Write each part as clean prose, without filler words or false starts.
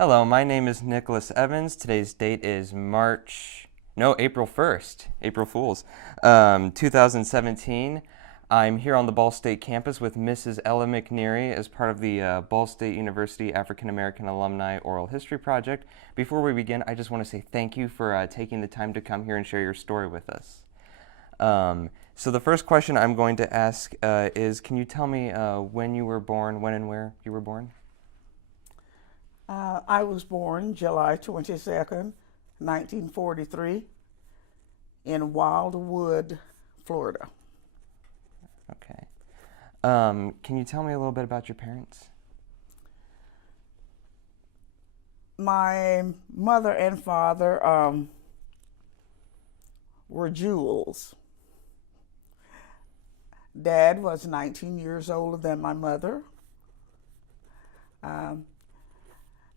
Hello, my name is Nicholas Evans. Today's date is April 1st, April Fools, 2017. I'm here on the Ball State campus with Mrs. Ella McNeary as part of the Ball State University African American Alumni Oral History Project. Before we begin, I just want to say thank you for taking the time to come here and share your story with us. So the first question I'm going to ask is, can you tell me when you were born, when and where you were born? I was born July 22nd, 1943, in Wildwood, Florida. Okay. Can you tell me a little bit about your parents? My mother and father were jewels. Dad was 19 years older than my mother.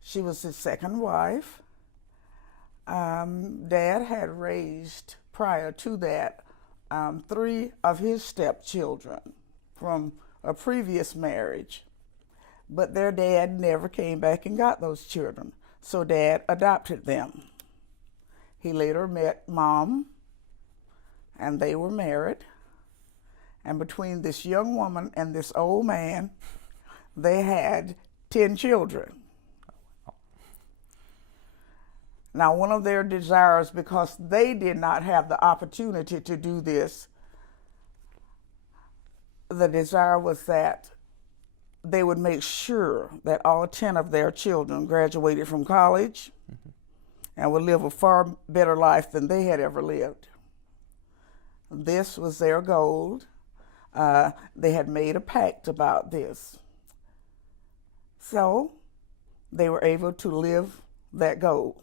She was his second wife. Dad had raised, prior to that, 3 of his stepchildren from a previous marriage. But their dad never came back and got those children, so Dad adopted them. He later met Mom, and they were married. And between this young woman and this old man, they had 10 children. Now, one of their desires, because they did not have the opportunity to do this, the desire was that they would make sure that all 10 of their children graduated from college and would live a far better life than they had ever lived. This was their goal. They had made a pact about this. So they were able to live that goal.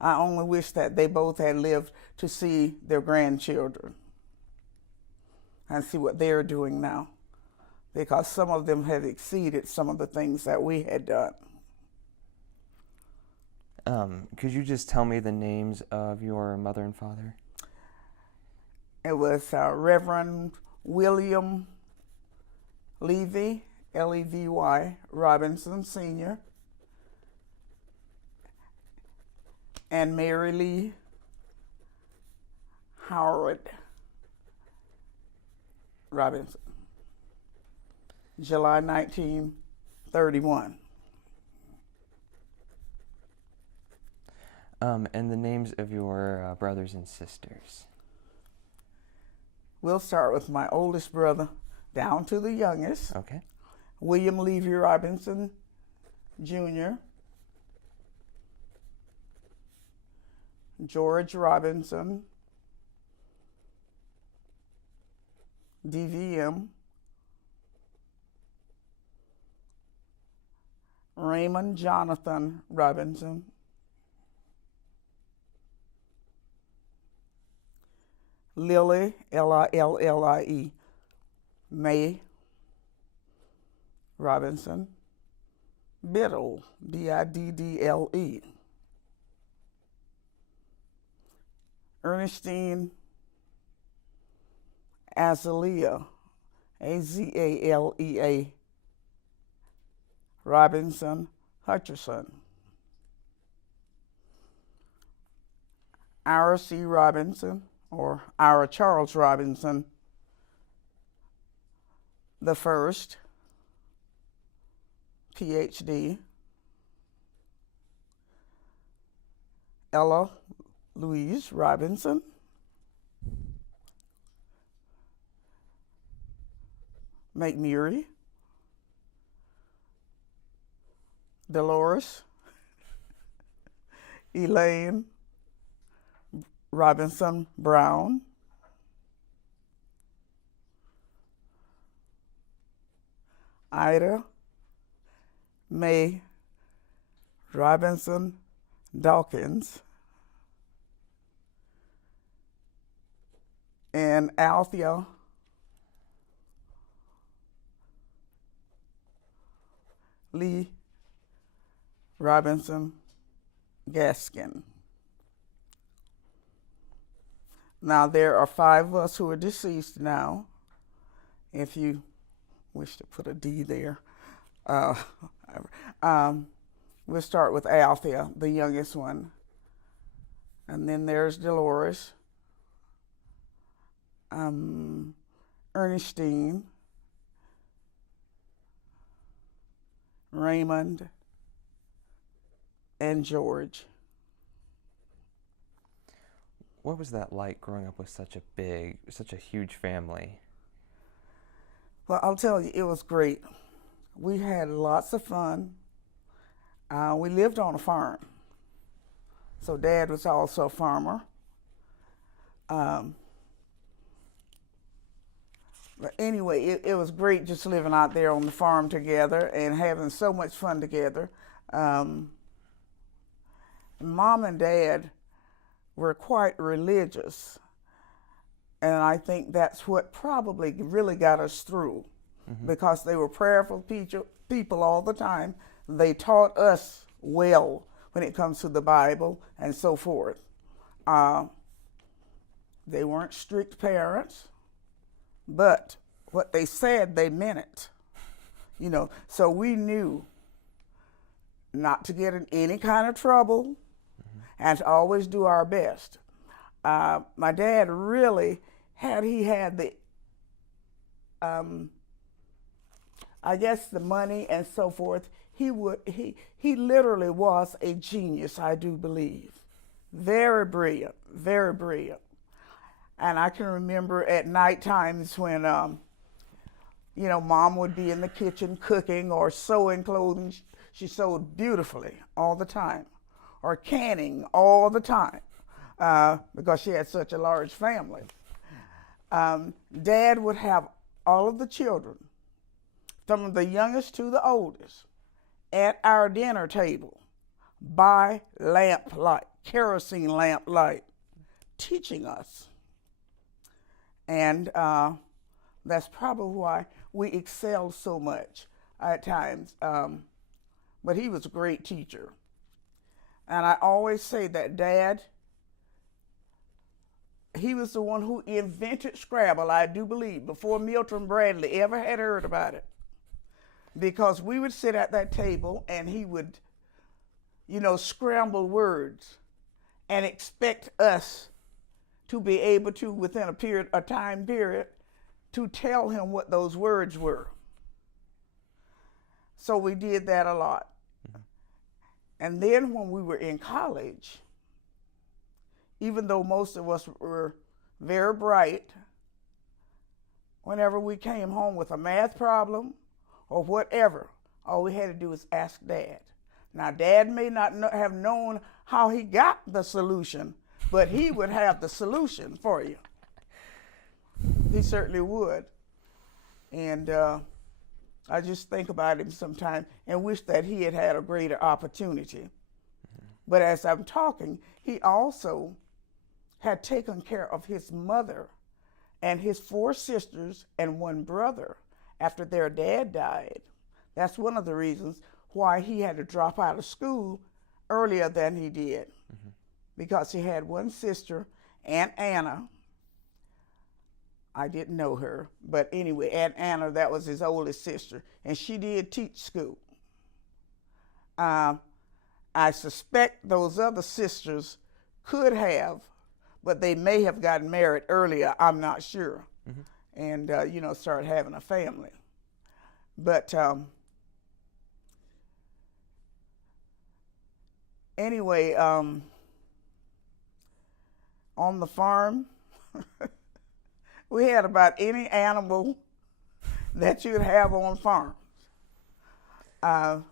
I only wish that they both had lived to see their grandchildren and see what they're doing now, because some of them have exceeded some of the things that we had done. Could you just tell me the names of your mother and father? It was Reverend William Levy, Levy Robinson Sr., and Mary Lee Howard Robinson, July 1931. And the names of your brothers and sisters. We'll start with my oldest brother down to the youngest. Okay. William Levy Robinson Jr., George Robinson, DVM, Raymond Jonathan Robinson, Lily, Lillie, May Robinson, Biddle, Biddle, Ernestine Azalea, Azalea Robinson Hutcherson, Ira C. Robinson, or Ira Charles Robinson the first, PhD, Ella Louise Robinson, McNeary, Dolores Elaine Robinson Brown, Ida May Robinson Dawkins, and Althea Lee Robinson Gaskin. Now, there are 5 of us who are deceased now. If you wish to put a D there. We'll start with Althea, the youngest one. And then there's Dolores, Ernestine, Raymond, and George. What was that like growing up with such a huge family? Well, I'll tell you, it was great. We had lots of fun. We lived on a farm. So Dad was also a farmer. But anyway, it was great just living out there on the farm together and having so much fun together. Mom and Dad were quite religious, and I think that's what probably really got us through, because they were prayerful people all the time. They taught us well when it comes to the Bible and so forth. They weren't strict parents, but what they said, they meant it. You know, so we knew not to get in any kind of trouble and to always do our best. My dad really had the, I guess the money and so forth, he literally was a genius, I do believe. Very brilliant, very brilliant. And I can remember at night times when, Mom would be in the kitchen cooking or sewing clothing. She sewed beautifully all the time, or canning all the time, because she had such a large family. Dad would have all of the children, from the youngest to the oldest, at our dinner table by lamplight, kerosene lamplight, teaching us. And that's probably why we excelled so much at times. But he was a great teacher. And I always say that Dad, he was the one who invented Scrabble, I do believe, before Milton Bradley ever had heard about it. Because we would sit at that table and he would, scramble words and expect us to be able to, within a time period, to tell him what those words were. So we did that a lot. And then when we were in college, even though most of us were very bright, whenever we came home with a math problem or whatever, all we had to do was ask Dad. Now, Dad may not have known how he got the solution, but he would have the solution for you. He certainly would. And I just think about him sometimes and wish that he had had a greater opportunity. But as I'm talking, he also had taken care of his mother and his 4 sisters and 1 brother after their dad died. That's one of the reasons why he had to drop out of school earlier than he did, because he had 1 sister, Aunt Anna. I didn't know her, but anyway, Aunt Anna, that was his oldest sister, and she did teach school. I suspect those other sisters could have, but they may have gotten married earlier, I'm not sure, and, started having a family. But anyway, on the farm, we had about any animal that you'd have on farms. And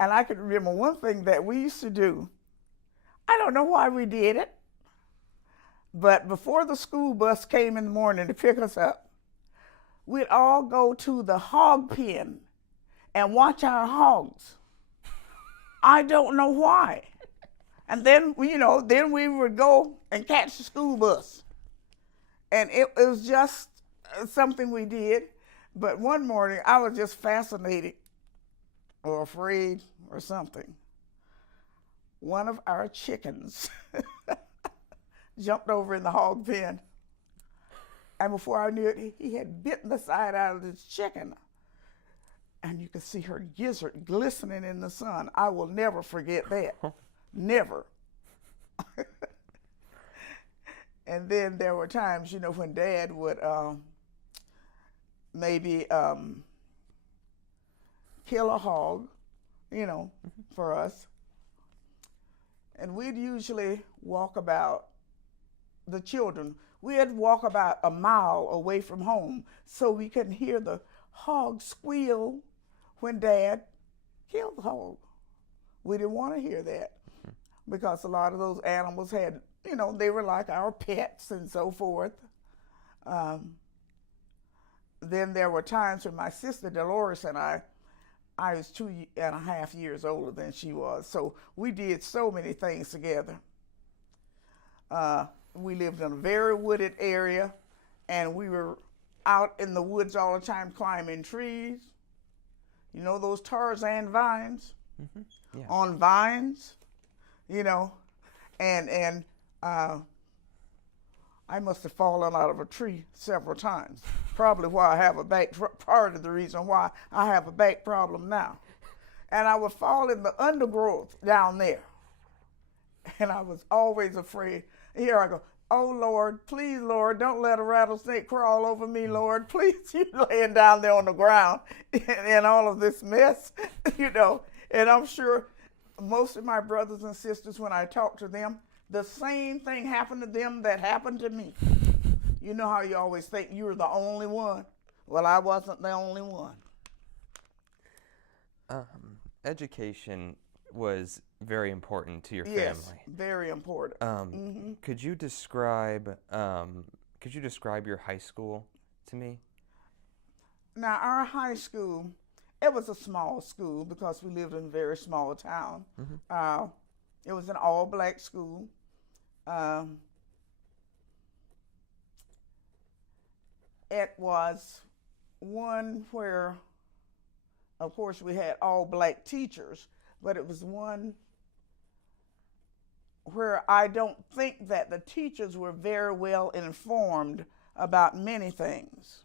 I can remember one thing that we used to do. I don't know why we did it, but before the school bus came in the morning to pick us up, we'd all go to the hog pen and watch our hogs. I don't know why. And then, then we would go and catch the school bus. And it was just something we did. But one morning, I was just fascinated or afraid or something. One of our chickens jumped over in the hog pen. And before I knew it, he had bitten the side out of this chicken. and you could see her gizzard glistening in the sun. I will never forget that. Never. And then there were times, you know, when Dad would maybe kill a hog, you know, for us. And we'd usually walk about, the children, we'd walk about a mile away from home so we couldn't hear the hog squeal when Dad killed the hog. We didn't want to hear that because a lot of those animals had, you know, they were like our pets and so forth. Then there were times when my sister Dolores and I was 2.5 years older than she was, so we did so many things together. We lived in a very wooded area, and we were out in the woods all the time climbing trees. You know those Tarzan vines? Yeah. On vines, you know, and I must have fallen out of a tree several times. Probably why I have a back, part of the reason why I have a back problem now. And I would fall in the undergrowth down there. And I was always afraid. Here I go, oh Lord, please Lord, don't let a rattlesnake crawl over me, Lord. Please, you laying down there on the ground in all of this mess, you know. And I'm sure most of my brothers and sisters, when I talk to them, the same thing happened to them that happened to me. You know how you always think you were the only one? Well, I wasn't the only one. Education was very important to your family. Yes, very important. Could you describe your high school to me? Now, our high school, it was a small school because we lived in a very small town. It was an all-black school. It was one where, of course, we had all black teachers, but it was one where I don't think that the teachers were very well informed about many things.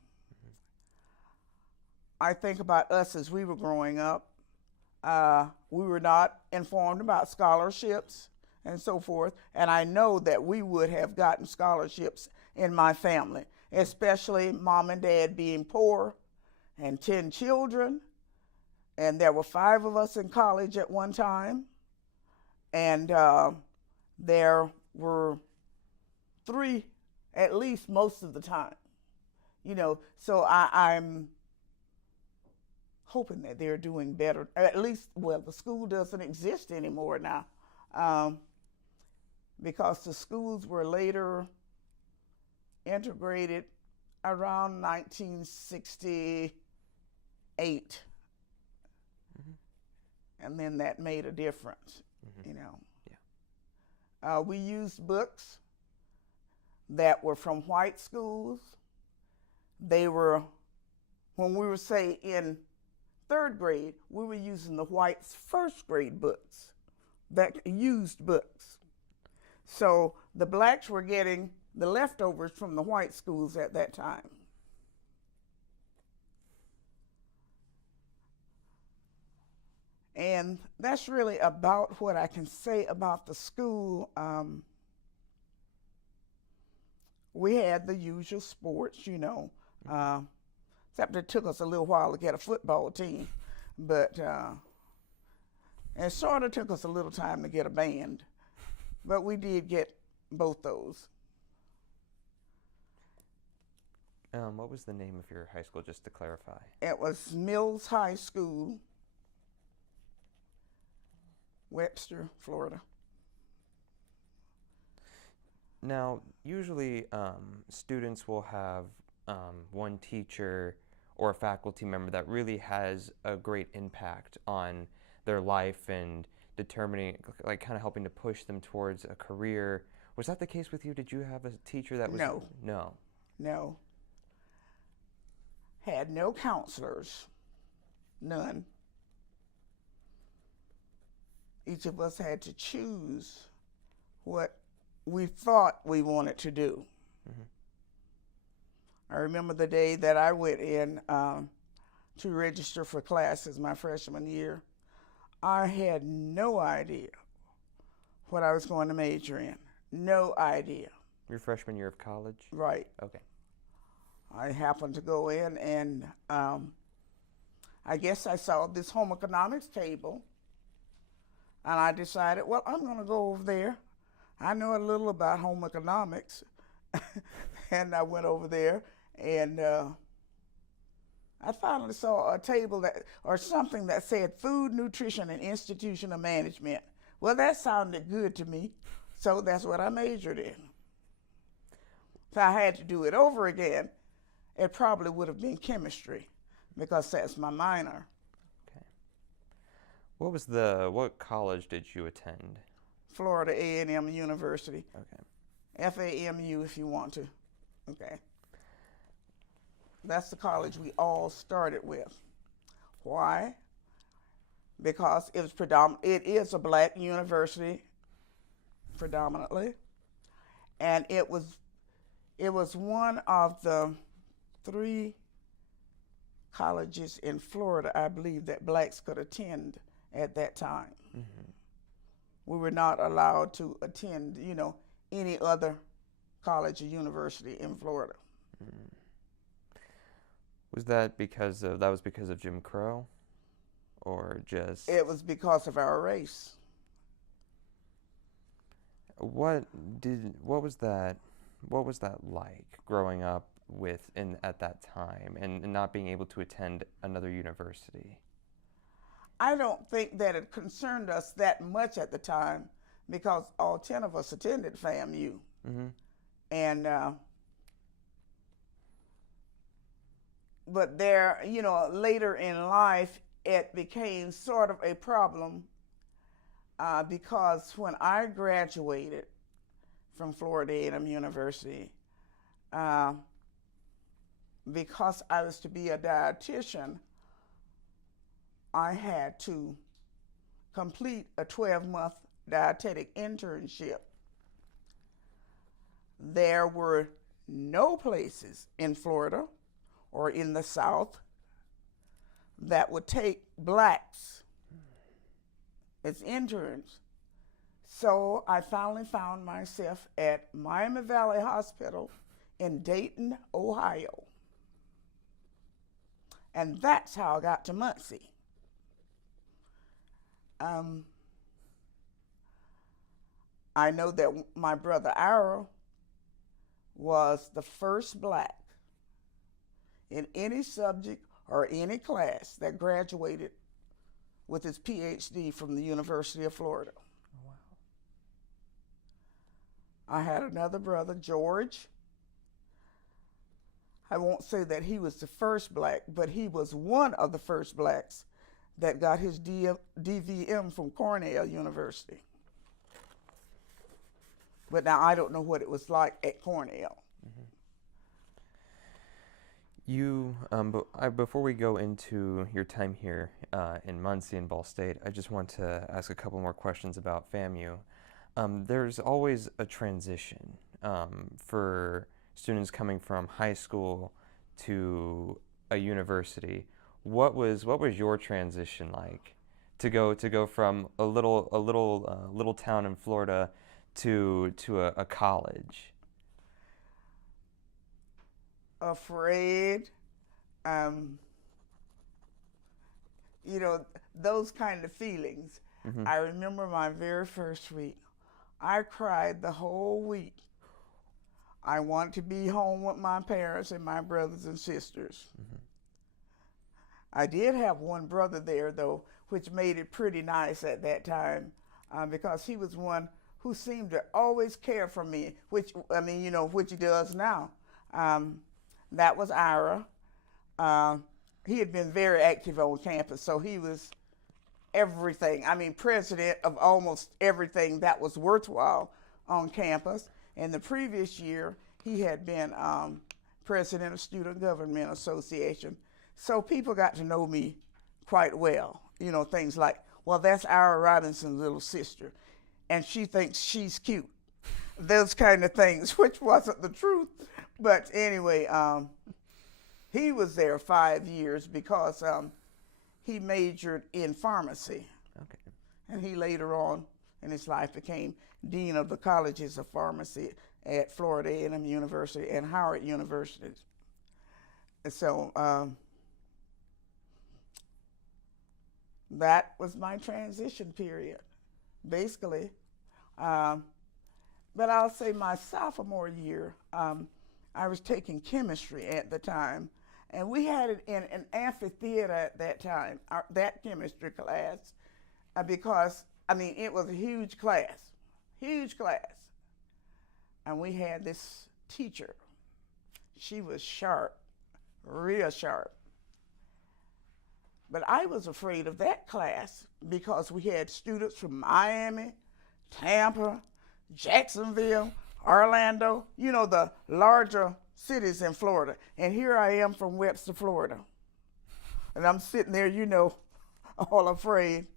I think about us as we were growing up. We were not informed about scholarships and so forth, and I know that we would have gotten scholarships in my family, especially Mom and Dad being poor and 10 children, and there were 5 of us in college at one time, and there were 3 at least most of the time, you know, so I'm hoping that they're doing better. At least, well, the school doesn't exist anymore now, because the schools were later integrated around 1968. And then that made a difference, you know. Yeah. We used books that were from white schools. They were, when we were, say, in 3rd grade, we were using the whites' 1st grade books, that used books. So the blacks were getting the leftovers from the white schools at that time. And that's really about what I can say about the school. We had the usual sports, you know, except it took us a little while to get a football team, but it sort of took us a little time to get a band, but we did get both those. What was the name of your high school, just to clarify? It was Mills High School, Webster, Florida. Now, usually students will have one teacher or a faculty member that really has a great impact on their life and determining, like kind of helping to push them towards a career. Was that the case with you? Did you have a teacher that was? No. No. No. Had no counselors, none. Each of us had to choose what we thought we wanted to do. I remember the day that I went in to register for classes my freshman year, I had no idea what I was going to major in. No idea. Your freshman year of college? Right. Okay. I happened to go in and I guess I saw this home economics table and I decided, well, I'm going to go over there. I know a little about home economics. And I went over there and I finally saw a table that, or something that said food, nutrition, and institutional management. Well, that sounded good to me, so that's what I majored in. If I had to do it over again, it probably would have been chemistry, because that's my minor. Okay. What college did you attend? Florida A&M University. Okay. FAMU if you want to. Okay. That's the college we all started with. Why? Because it is a black university predominantly, and it was one of the 3 colleges in Florida, I believe, that blacks could attend at that time. Mm-hmm. We were not allowed to attend, any other college or university in Florida. Mm. Was that because of Jim Crow, or just? It was because of our race. What was that like growing up at that time and not being able to attend another university? I don't think that it concerned us that much at the time because all 10 of us attended FAMU. Mm-hmm. And but there, later in life, it became sort of a problem because when I graduated from Florida A&M University, because I was to be a dietitian, I had to complete a 12-month dietetic internship. There were no places in Florida or in the South that would take blacks as interns. So I finally found myself at Miami Valley Hospital in Dayton, Ohio. And that's how I got to Muncie. I know that my brother Ira was the first black in any subject or any class that graduated with his PhD from the University of Florida. Oh, wow. I had another brother, George. I won't say that he was the first black, but he was one of the first blacks that got his DVM from Cornell University. But now I don't know what it was like at Cornell. Mm-hmm. Before we go into your time here in Muncie and Ball State, I just want to ask a couple more questions about FAMU. There's always a transition for students coming from high school to a university. What was your transition like to go from a little town in Florida to a college? Afraid, those kind of feelings. Mm-hmm. I remember my very first week. I cried the whole week. I wanted to be home with my parents and my brothers and sisters. Mm-hmm. I did have one brother there, though, which made it pretty nice at that time because he was one who seemed to always care for me, which he does now. That was Ira. He had been very active on campus, so he was everything. President of almost everything that was worthwhile on campus. And the previous year, he had been president of Student Government Association. So people got to know me quite well. Things like, well, that's Ira Robinson's little sister, and she thinks she's cute. Those kind of things, which wasn't the truth. But anyway, He was there 5 years because he majored in pharmacy. Okay. And he later on in his life became dean of the colleges of pharmacy at Florida A&M University and Howard University. So that was my transition period, basically. But I'll say my sophomore year, I was taking chemistry at the time, and we had it in an amphitheater at that time, that chemistry class, because, I mean, it was a huge class. And we had this teacher. She was sharp, real sharp. But I was afraid of that class because we had students from Miami, Tampa, Jacksonville, Orlando, you know, the larger cities in Florida. And here I am from Webster, Florida. And I'm sitting there, you know, all afraid.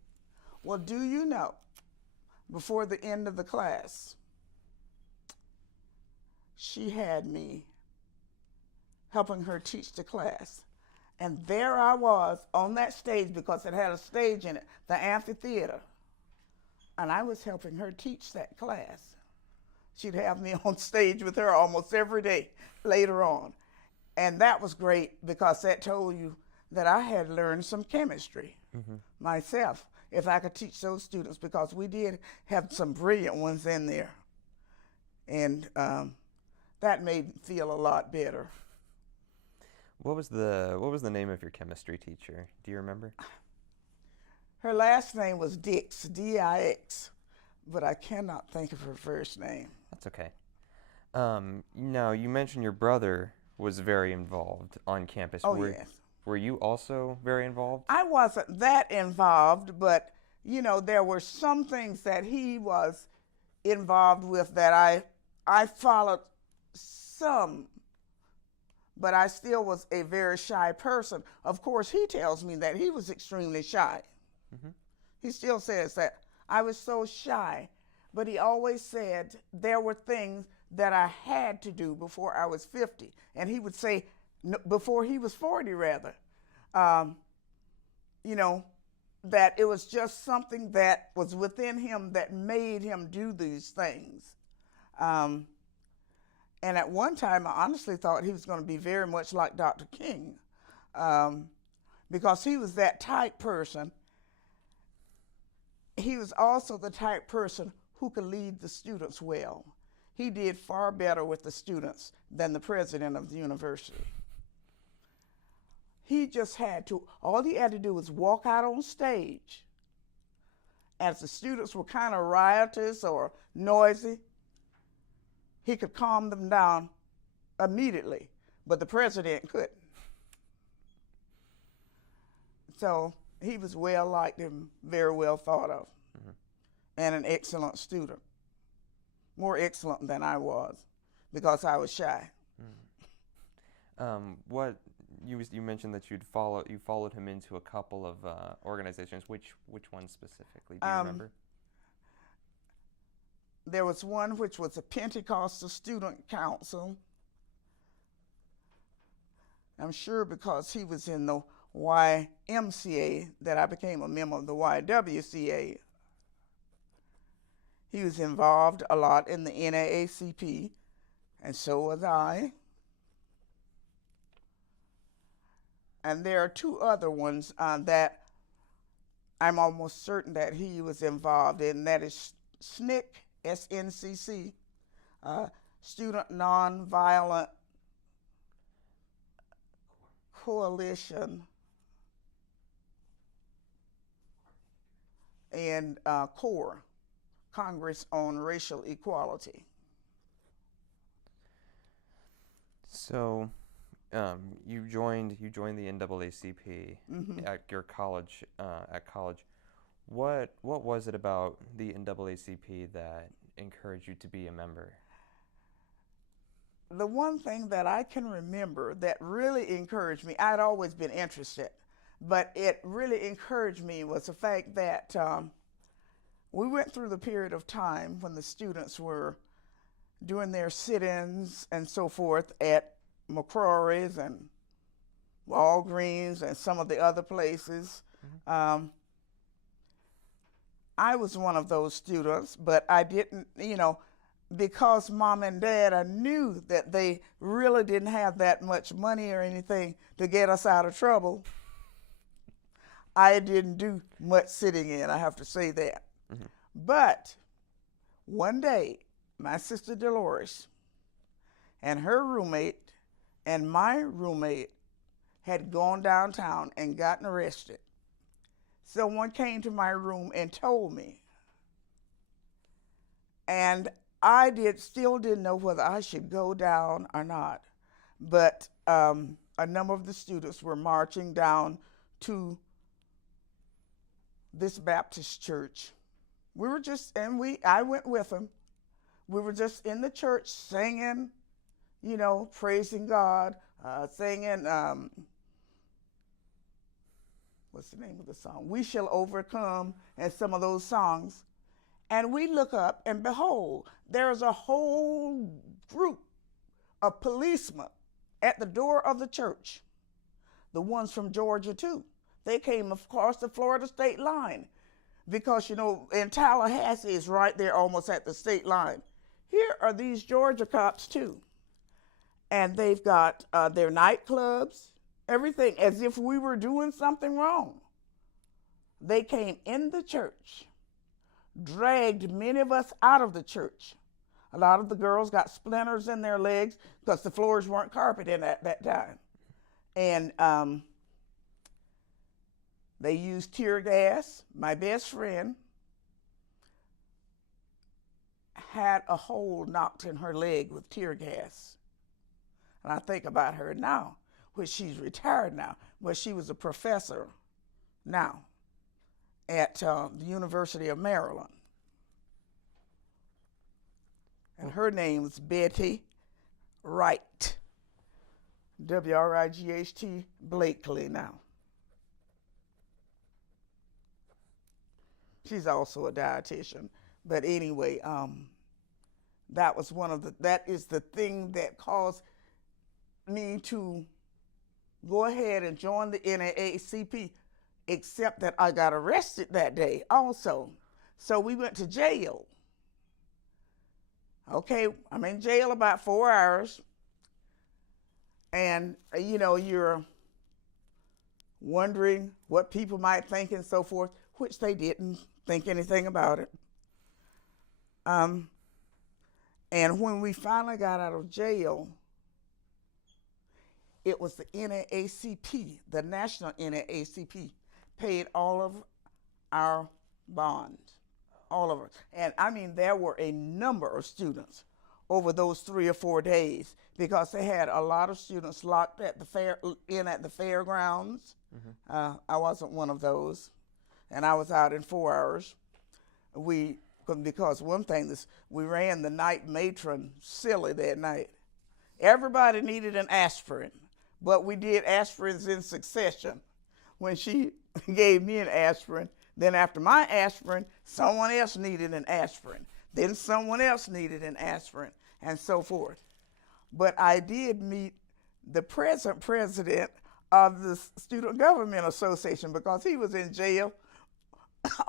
Well, do you know, before the end of the class, she had me helping her teach the class. And there I was on that stage, because it had a stage in it, the amphitheater. And I was helping her teach that class. She'd have me on stage with her almost every day later on. And that was great because that told you that I had learned some chemistry myself, if I could teach those students, because we did have some brilliant ones in there. And that made me feel a lot better. What was the name of your chemistry teacher? Do you remember? Her last name was Dix, D-I-X, but I cannot think of her first name. That's okay. Now, you mentioned your brother was very involved on campus. Oh, yes. Were you also very involved? I wasn't that involved, but, you know, there were some things that he was involved with that I followed some, but I still was a very shy person. Of course, he tells me that he was extremely shy. He still says that I was so shy, but he always said there were things that I had to do before I was 50. And he would say, before he was 40 rather, you know, that it was just something that was within him that made him do these things. And at one time, I honestly thought he was going to be very much like Dr. King, because he was that type person. He was also the type person who could lead the students well. He did far better with the students than the president of the university. He just had to, all he had to do was walk out on stage. As the students were kind of riotous or noisy, he could calm them down immediately, but the president couldn't. So he was well liked and very well thought of, and an excellent student, more excellent than I was, because I was shy. What you mentioned that you followed him into a couple of organizations. Which ones specifically? Do you remember? There was one which was a Pentecostal Student Council. I'm sure because he was in the YMCA that I became a member of the YWCA. He was involved a lot in the NAACP, and so was I. And there are two other ones that I'm almost certain that he was involved in. That is SNCC, SNCC, Student Nonviolent Coalition, and CORE, Congress on Racial Equality. So, you joined the NAACP at your college. What was it about the NAACP that encouraged you to be a member? The one thing that I can remember that really encouraged me, I'd always been interested, but it really encouraged me was the fact that we went through the period of time when the students were doing their sit-ins and so forth at McNeary's and Walgreens and some of the other places. I was one of those students, but I didn't, because mom and dad, I knew that they really didn't have that much money or anything to get us out of trouble. I didn't do much sitting in, I have to say that. But one day, my sister Dolores and her roommate and my roommate had gone downtown and gotten arrested. Someone came to my room and told me. And I still didn't know whether I should go down or not. But a number of the students were marching down to this Baptist church. We were just, I went with them. We were just in the church singing, praising God, singing, what's the name of the song? We Shall Overcome, and some of those songs. And we look up, and behold, there's a whole group of policemen at the door of the church. The ones from Georgia, too. They came across the Florida state line because, in Tallahassee is right there almost at the state line. Here are these Georgia cops, too. And they've got their nightclubs, everything, as if we were doing something wrong. They came in the church, dragged many of us out of the church. A lot of the girls got splinters in their legs because the floors weren't carpeted at that time. And they used tear gas. My best friend had a hole knocked in her leg with tear gas. And I think about her now, which she's retired now, but she was a professor now at the University of Maryland. And her name was Betty Wright, W-R-I-G-H-T Blakely now. She's also a dietitian. But anyway, that is the thing that caused me to go ahead and join the NAACP, except that I got arrested that day also. So we went to jail. Okay, I'm in jail about 4 hours. And, you're wondering what people might think and so forth, which they didn't think anything about it. And when we finally got out of jail, it was the NAACP, the national NAACP, paid all of our bonds, all of us. And there were a number of students over those 3 or 4 days because they had a lot of students locked at the fairgrounds. I wasn't one of those, and I was out in 4 hours. Because one thing, we ran the night matron silly that night. Everybody needed an aspirin, but we did aspirins in succession. When she gave me an aspirin, then after my aspirin, someone else needed an aspirin. Then someone else needed an aspirin, and so forth. But I did meet the present president of the Student Government Association because he was in jail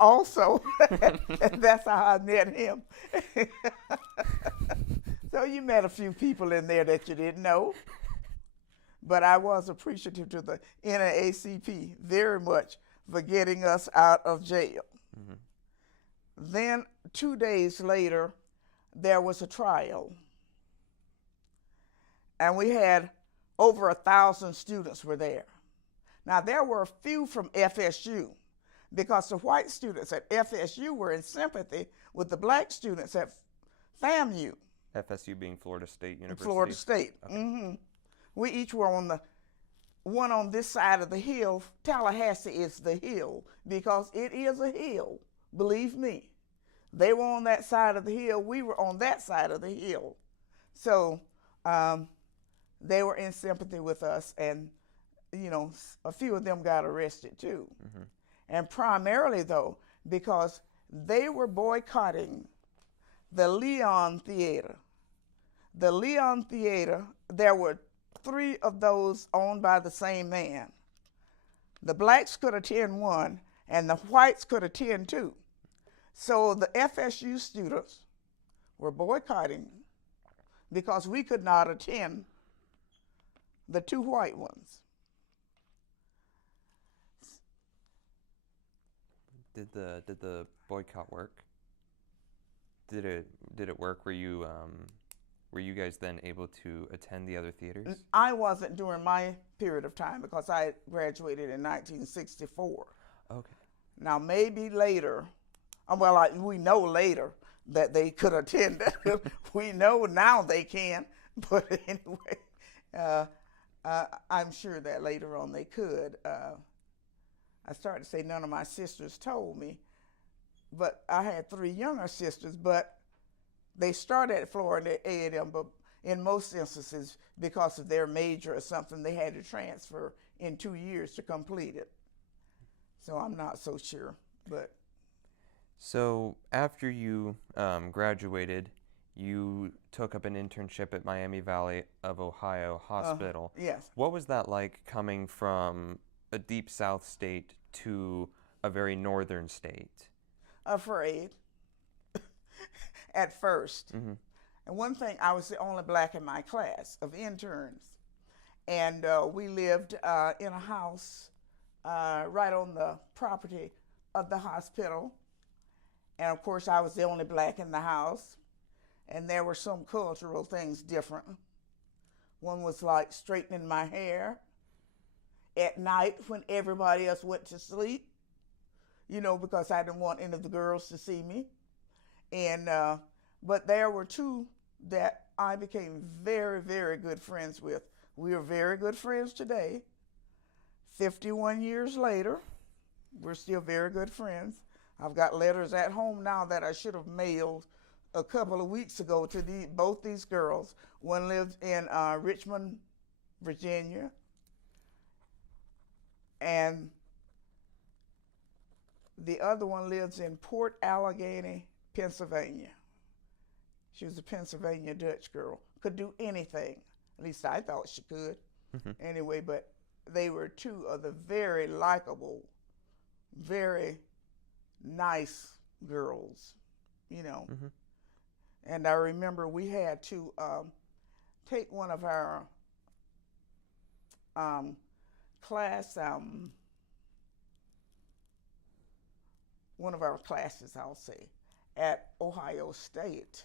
also. That's how I met him. So you met a few people in there that you didn't know. But I was appreciative to the NAACP very much for getting us out of jail. Then 2 days later, there was a trial. And we had over 1,000 students were there. Now, there were a few from FSU because the white students at FSU were in sympathy with the black students at FAMU. FSU being Florida State University? Florida State. Okay. We each were on the one on this side of the hill. Tallahassee is the hill because it is a hill, believe me. They were on that side of the hill. We were on that side of the hill. So they were in sympathy with us, and, a few of them got arrested too. And primarily, though, because they were boycotting the Leon Theater. The Leon Theater, there were three of those owned by the same man. The blacks could attend one, and the whites could attend two. So the FSU students were boycotting because we could not attend the two white ones. Did the boycott work? Did it work? Were you guys then able to attend the other theaters? I wasn't during my period of time because I graduated in 1964. Okay. Now maybe later, well, we know later that they could attend. We know now they can, but anyway, I'm sure that later on they could. I started to say none of my sisters told me, but I had three younger sisters, but they started at Florida A&M, but in most instances, because of their major or something, they had to transfer in 2 years to complete it. So I'm not so sure, but. So after you graduated, you took up an internship at Miami Valley of Ohio Hospital. Yes. What was that like coming from a deep South state to a very northern state? Afraid at first. Mm-hmm. And one thing, I was the only black in my class of interns. And we lived in a house right on the property of the hospital. And of course, I was the only black in the house. And there were some cultural things different. One was like straightening my hair at night when everybody else went to sleep, you know, because I didn't want any of the girls to see me. And but there were two that I became very, very good friends with. We are very good friends today. 51 years later, we're still very good friends. I've got letters at home now that I should have mailed a couple of weeks ago to both these girls. One lives in Richmond, Virginia, and the other one lives in Port Allegheny, Pennsylvania. She was a Pennsylvania Dutch girl. Could do anything. At least I thought she could. Mm-hmm. Anyway, but they were two of the very likable, very nice girls, you know. Mm-hmm. And I remember we had to take one of our one of our classes, I'll say, at Ohio State.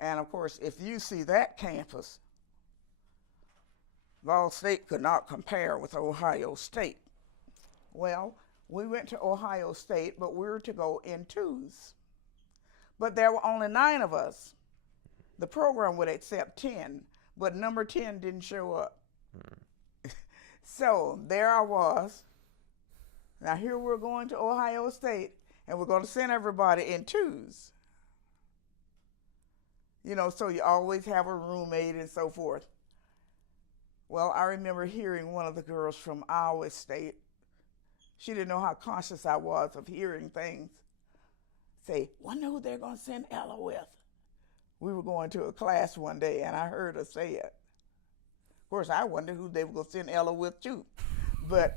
And of course, if you see that campus, Ball State could not compare with Ohio State. Well, we went to Ohio State, but we were to go in twos. But there were only 9 of us. The program would accept 10, but number 10 didn't show up. So there I was. Now here we're going to Ohio State, and we're going to send everybody in twos. You know, so you always have a roommate and so forth. Well, I remember hearing one of the girls from Iowa State. She didn't know how conscious I was of hearing things. Say, wonder who they're going to send Ella with. We were going to a class one day, and I heard her say it. Of course, I wondered who they were going to send Ella with, too. But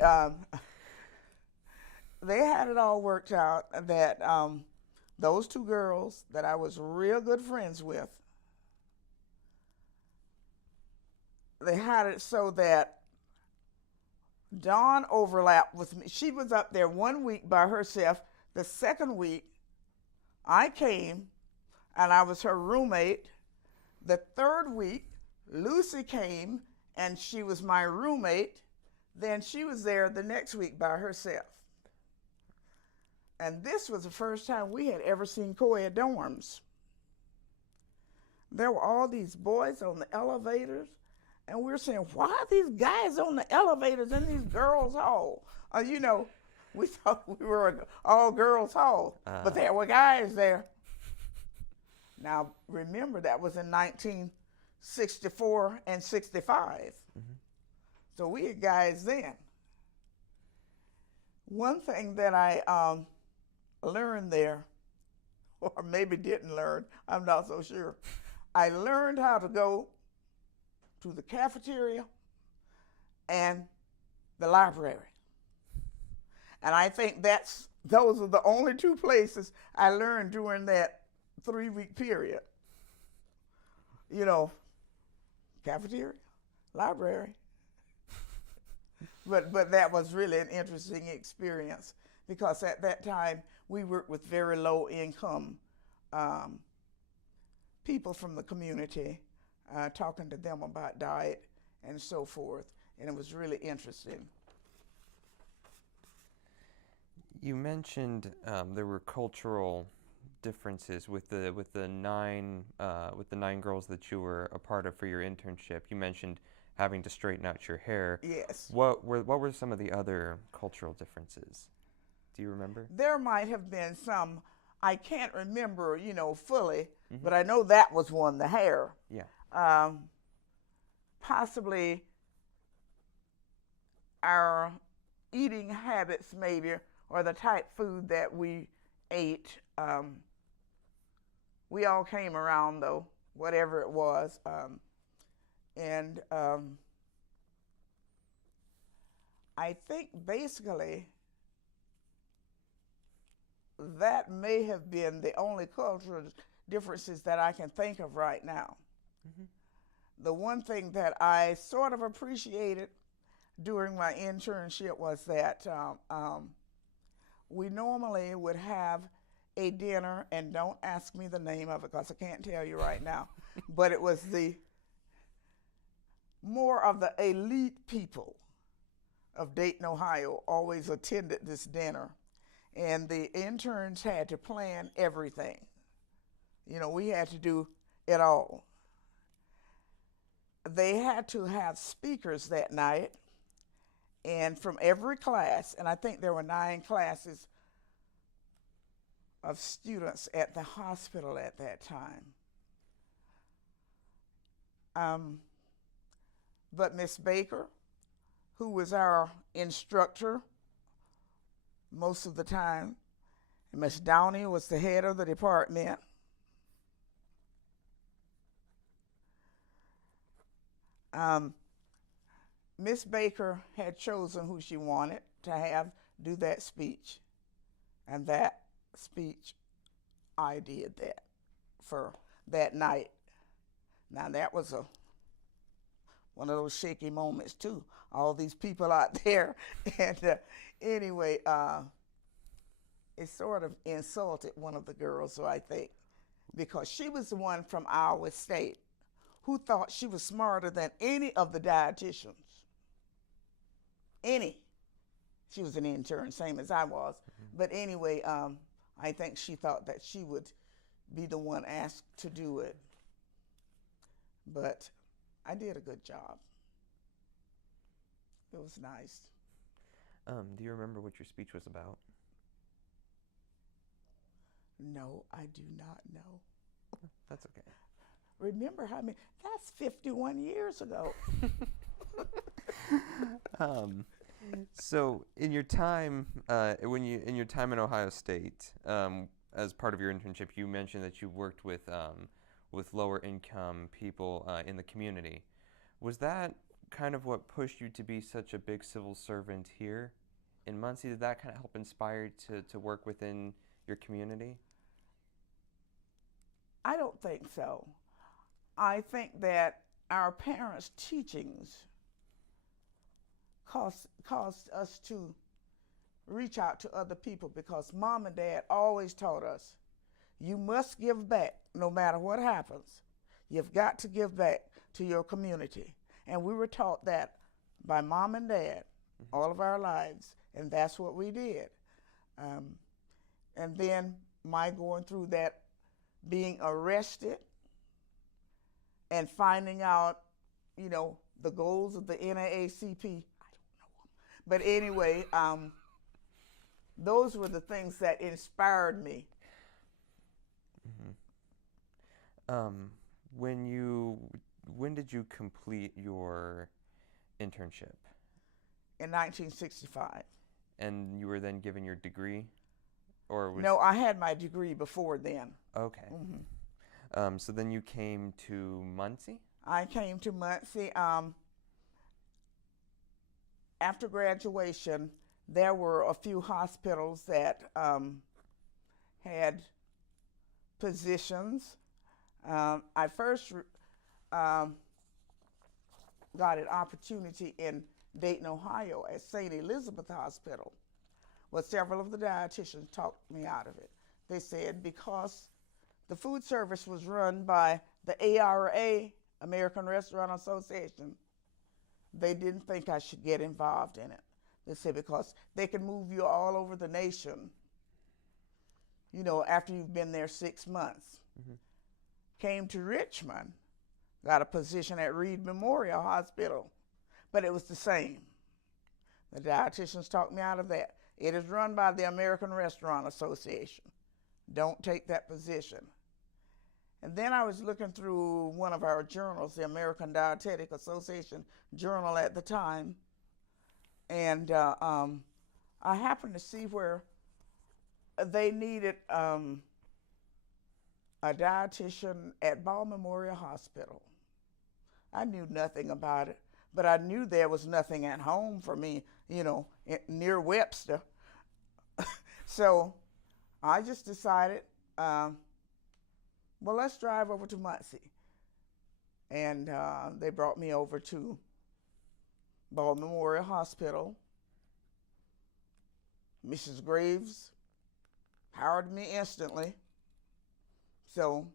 they had it all worked out that those 2 girls that I was real good friends with, they had it so that Dawn overlapped with me. She was up there 1 week by herself. The second week, I came, and I was her roommate. The third week, Lucy came, and she was my roommate. Then she was there the next week by herself. And this was the first time we had ever seen co-ed dorms. There were all these boys on the elevators, and we were saying, why are these guys on the elevators in these girls' hall? You know, we thought we were an all-girls hall, but there were guys there. Now, remember, that was in 1964 and 65. Mm-hmm. So we had guys then. One thing that I learned there, or maybe didn't learn, I'm not so sure. I learned how to go to the cafeteria and the library. And I think those are the only two places I learned during that 3-week period. You know, cafeteria, library. But that was really an interesting experience because at that time we worked with very low income people from the community, talking to them about diet and so forth, and it was really interesting. You mentioned there were cultural differences with the 9 girls that you were a part of for your internship. You mentioned having to straighten out your hair. Yes. What were some of the other cultural differences? Do you remember? There might have been some. I can't remember, fully, but I know that was one, the hair. Yeah. Possibly our eating habits, maybe, or the type food that we ate. We all came around, though, whatever it was. And I think basically that may have been the only cultural differences that I can think of right now. Mm-hmm. The one thing that I sort of appreciated during my internship was that we normally would have a dinner, and don't ask me the name of it because I can't tell you right now, but it was more of the elite people of Dayton, Ohio always attended this dinner. And the interns had to plan everything. We had to do it all. They had to have speakers that night, and from every class, and I think there were 9 classes of students at the hospital at that time. But Miss Baker, who was our instructor most of the time, and Miss Downey was the head of the department. Miss Baker had chosen who she wanted to have do that speech, and that speech, I did that for that night. Now that was one of those shaky moments too. All these people out there, and anyway, it sort of insulted one of the girls, so I think, because she was the one from Iowa State who thought she was smarter than any of the dietitians. Any. She was an intern, same as I was. Mm-hmm. But anyway, I think she thought that she would be the one asked to do it. But I did a good job. It was nice. Do you remember what your speech was about? No, I do not know. That's okay. Remember how many? That's 51 years ago. So in your time, in your time in Ohio State, as part of your internship, you mentioned that you worked with lower income people in the community. Was that kind of what pushed you to be such a big civil servant here in Muncie? Did that kind of help inspire you to work within your community? I don't think so. I think that our parents' teachings caused us to reach out to other people, because Mom and Dad always taught us, you must give back no matter what happens. You've got to give back to your community. And we were taught that by Mom and Dad all of our lives, and that's what we did. And then my going through that, being arrested and finding out, the goals of the NAACP. I don't know them. But anyway, those were the things that inspired me. Mm-hmm. When did you complete your internship? In 1965. And you were then given your degree? No, I had my degree before then. Okay. Mm-hmm. So then you came to Muncie? I came to Muncie. After graduation, there were a few hospitals that had positions. I first got an opportunity in Dayton, Ohio at St. Elizabeth Hospital. Well, several of the dietitians talked me out of it. They said because the food service was run by the ARA, American Restaurant Association, they didn't think I should get involved in it. They said because they can move you all over the nation, you know, after you've been there 6 months. Mm-hmm. Came to Richmond, got a position at Reed Memorial Hospital, but it was the same. The dietitians talked me out of that. It is run by the American Restaurant Association. Don't take that position. And then I was looking through one of our journals, the American Dietetic Association journal at the time, and I happened to see where they needed a dietitian at Ball Memorial Hospital. I knew nothing about it, but I knew there was nothing at home for me, you know, near Webster. So I just decided, well, let's drive over to Muncie. And they brought me over to Ball Memorial Hospital. Mrs. Graves hired me instantly. So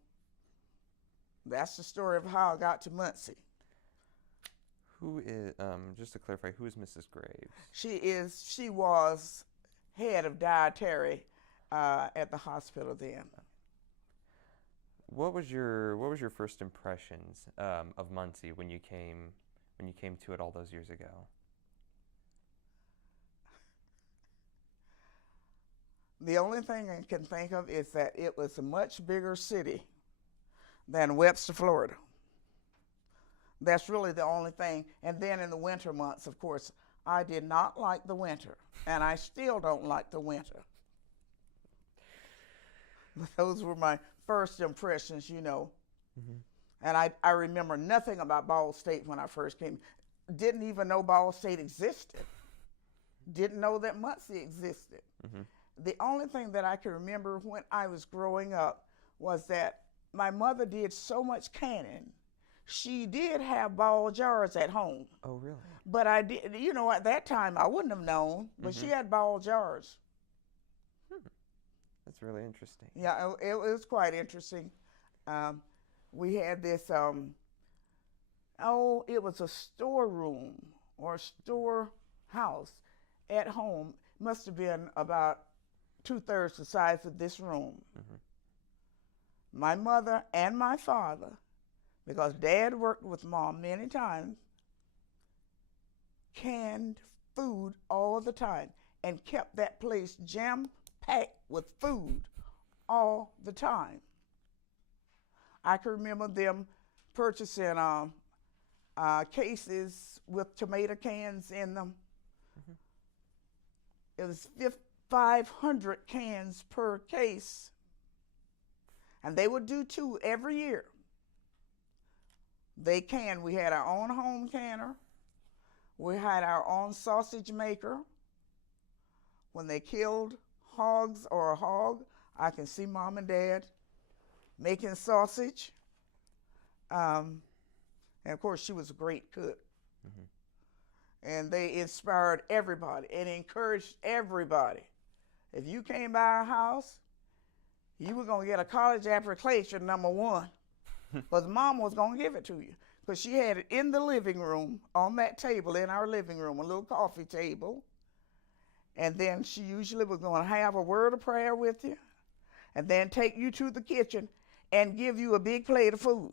that's the story of how I got to Muncie. Who is, just to clarify, who is Mrs. Graves? She was head of dietary at the hospital then. What was your first impressions of Muncie when you came to it all those years ago? The only thing I can think of is that it was a much bigger city than Webster, Florida. That's really the only thing. And then in the winter months, of course, I did not like the winter, and I still don't like the winter. Those were my first impressions, you know. Mm-hmm. And I remember nothing about Ball State when I first came. Didn't even know Ball State existed. Didn't know that Muncie existed. Mm-hmm. The only thing that I can remember when I was growing up was that my mother did so much canning. She did have ball jars at home. Oh, really? But I did, you know, at that time I wouldn't have known, but she had ball jars. That's really interesting. Yeah, it was quite interesting. We had this, it was a storeroom or a storehouse at home. Must have been about 2/3 the size of this room. Mm-hmm. My mother and my father, because Dad worked with Mom many times, canned food all the time and kept that place jam-packed with food all the time. I can remember them purchasing cases with tomato cans in them. Mm-hmm. It was 500 cans per case. And they would do 2 every year. They canned. We had our own home canner. We had our own sausage maker. When they killed hogs or a hog, I can see Mom and Dad making sausage. And of course, she was a great cook. Mm-hmm. And they inspired everybody and encouraged everybody. If you came by our house, you were going to get a college application, number 1. Because Mom was going to give it to you. Because she had it in the living room, on that table in our living room, a little coffee table. And then she usually was going to have a word of prayer with you. And then take you to the kitchen and give you a big plate of food.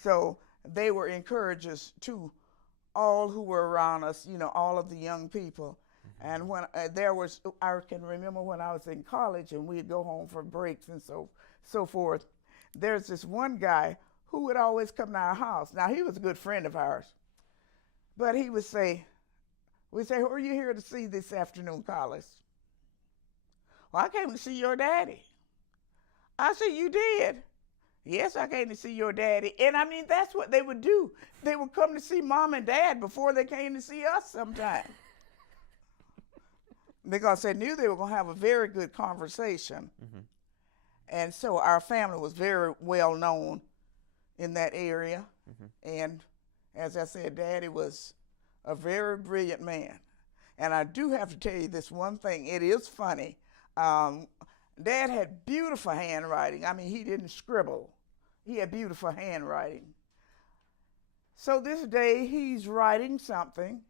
So they were encouragers to all who were around us, you know, all of the young people. Mm-hmm. And when I can remember when I was in college and we'd go home for breaks and so forth, there's this one guy who would always come to our house. Now, he was a good friend of ours, but he would say, we'd say, who are you here to see this afternoon, Collis? Well, I came to see your daddy. I said, you did? Yes, I came to see your daddy. And I mean, that's what they would do. They would come to see mom and dad before they came to see us sometime. Because they knew they were going to have a very good conversation. Mm-hmm. And so our family was very well known in that area. Mm-hmm. And as I said, daddy was a very brilliant man. And I do have to tell you this one thing. It is funny. Dad had beautiful handwriting. I mean, he didn't scribble. He had beautiful handwriting. So this day he's writing something,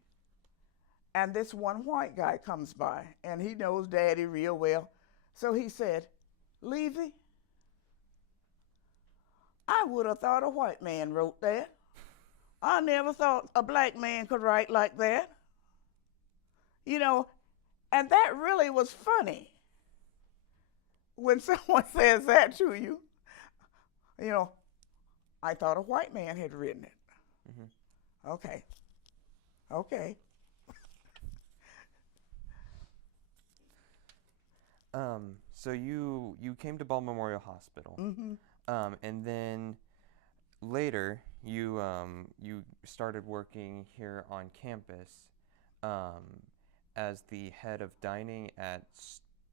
and this one white guy comes by, and he knows Daddy real well. So he said, "Levy, I would have thought a white man wrote that. I never thought a black man could write like that." You know, and that really was funny. When someone says that to you, you know, I thought a white man had written it. Mm-hmm. Okay. So you came to Ball Memorial Hospital, Mm-hmm. And then later you started working here on campus, as the head of dining at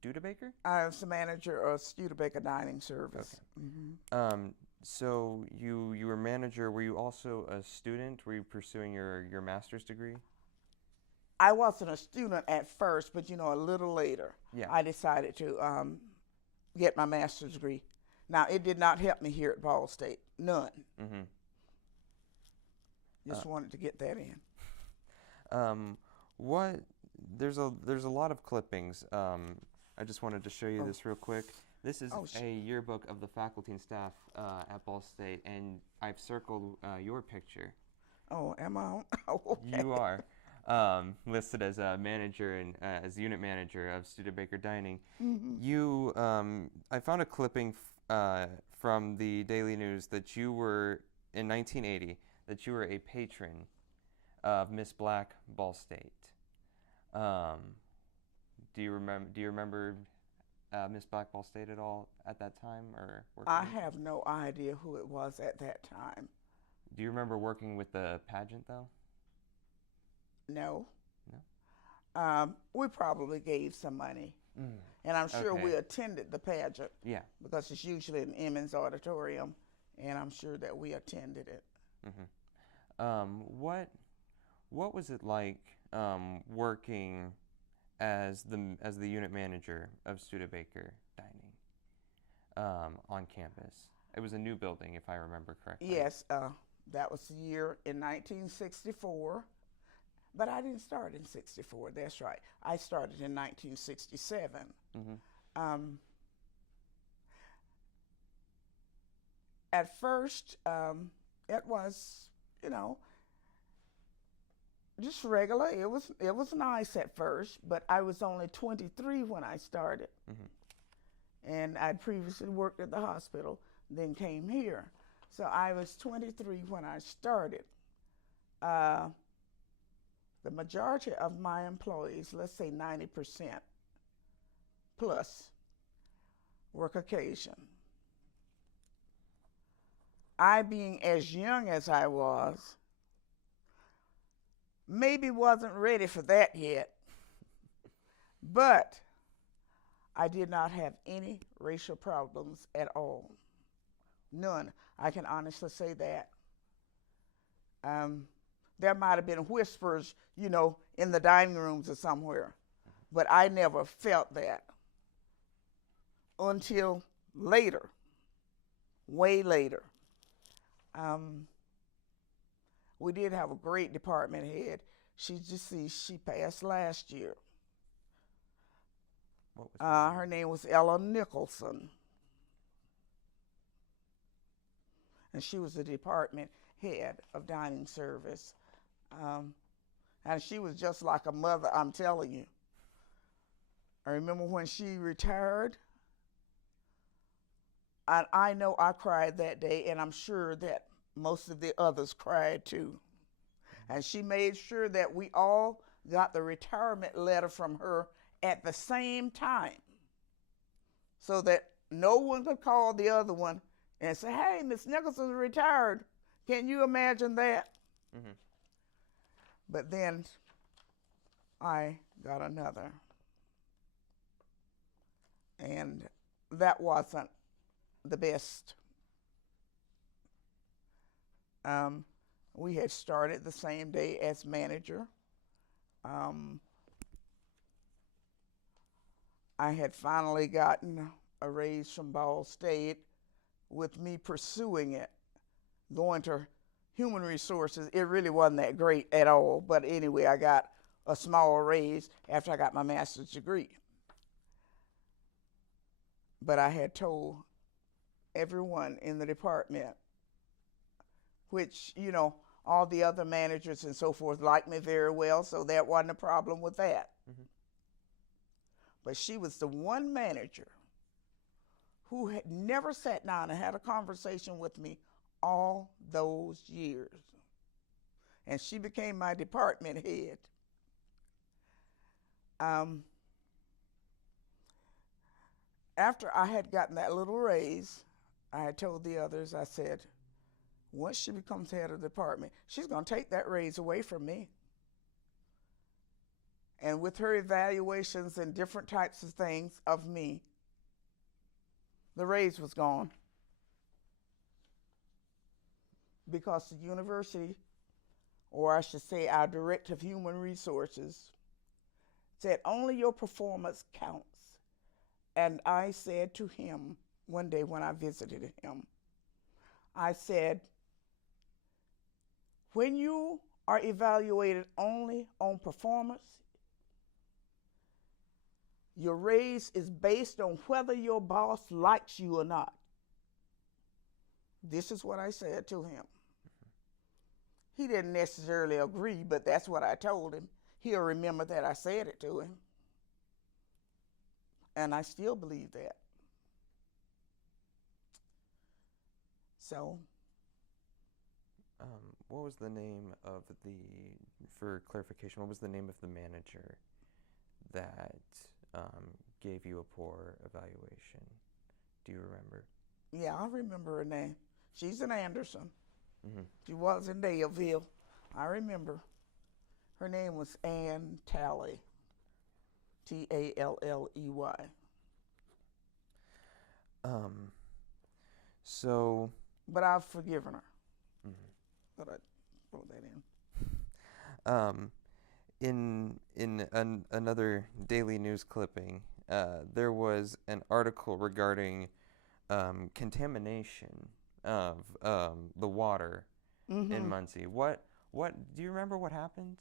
Studebaker? I was the manager of Studebaker Dining service. Okay. Mm-hmm. So you were manager. Were you also a student? Were you pursuing your master's degree? I wasn't a student at first, but a little later, Yeah. I decided to get my master's degree. Now, it did not help me here at Ball State. None. Mm-hmm. Just wanted to get that in. There's a lot of clippings. I just wanted to show you this real quick. This is a yearbook of the faculty and staff at Ball State, and I've circled your picture. Oh, am I? Okay. You are listed as a manager and as unit manager of Studebaker Dining. Mm-hmm. I found a clipping from the Daily News that you were in 1980 that you were a patron of Miss Black Ball State. Do you remember Miss Black Ball State at all at that time, or working? I have no idea who it was at that time. Do you remember working with the pageant though? No. No. We probably gave some money, and I'm sure we attended the pageant. Yeah. Because it's usually in Emmons Auditorium, and I'm sure that we attended it. Mm-hmm. What was it like working as the unit manager of Studebaker Dining on campus? It was a new building, if I remember correctly. Yes, that was the year in 1964, but I didn't start in 64. That's right. I started in 1967. Mm-hmm. At first, it was, just regular. It was nice at first, but I was only 23 when I started. Mm-hmm. And I'd previously worked at the hospital, then came here. So I was 23 when I started. The majority of my employees, let's say 90% plus, were Caucasian. I, being as young as I was, maybe wasn't ready for that yet, but I did not have any racial problems at all. None. I can honestly say that. There might have been whispers, in the dining rooms or somewhere, but I never felt that until later, way later. We did have a great department head. She passed last year. What was her name was Ella Nicholson. And she was the department head of dining service. And she was just like a mother, I'm telling you. I remember when she retired, and I know I cried that day, and I'm sure that most of the others cried too. And she made sure that we all got the retirement letter from her at the same time, so that no one could call the other one and say, hey, Miss Nicholson's retired. Can you imagine that? Mm-hmm. But then I got another. And that wasn't the best. We had started the same day as manager. I had finally gotten a raise from Ball State with me pursuing it, going to human resources. It really wasn't that great at all, but anyway, I got a small raise after I got my master's degree. But I had told everyone in the department, which, you know, all the other managers and so forth liked me very well, so that wasn't a problem with that. Mm-hmm. But she was the one manager who had never sat down and had a conversation with me all those years. And she became my department head. After I had gotten that little raise, I had told the others, I said, once she becomes head of the department, she's going to take that raise away from me. And with her evaluations and different types of things of me, the raise was gone. Because the university, or I should say our director of human resources, said only your performance counts. And I said to him one day when I visited him, I said, when you are evaluated only on performance, your raise is based on whether your boss likes you or not. This is what I said to him. He didn't necessarily agree, but that's what I told him. He'll remember that I said it to him. And I still believe that. So. What was the name of for clarification, what was the name of the manager that gave you a poor evaluation? Do you remember? Yeah, I remember her name. She's in Anderson. Mm-hmm. She was in Daleville. I remember. Her name was Ann Talley. Talley. So. But I've forgiven her. Mm-hmm. But I wrote that in. In another daily news clipping, there was an article regarding contamination of the water in Muncie. What do you remember what happened?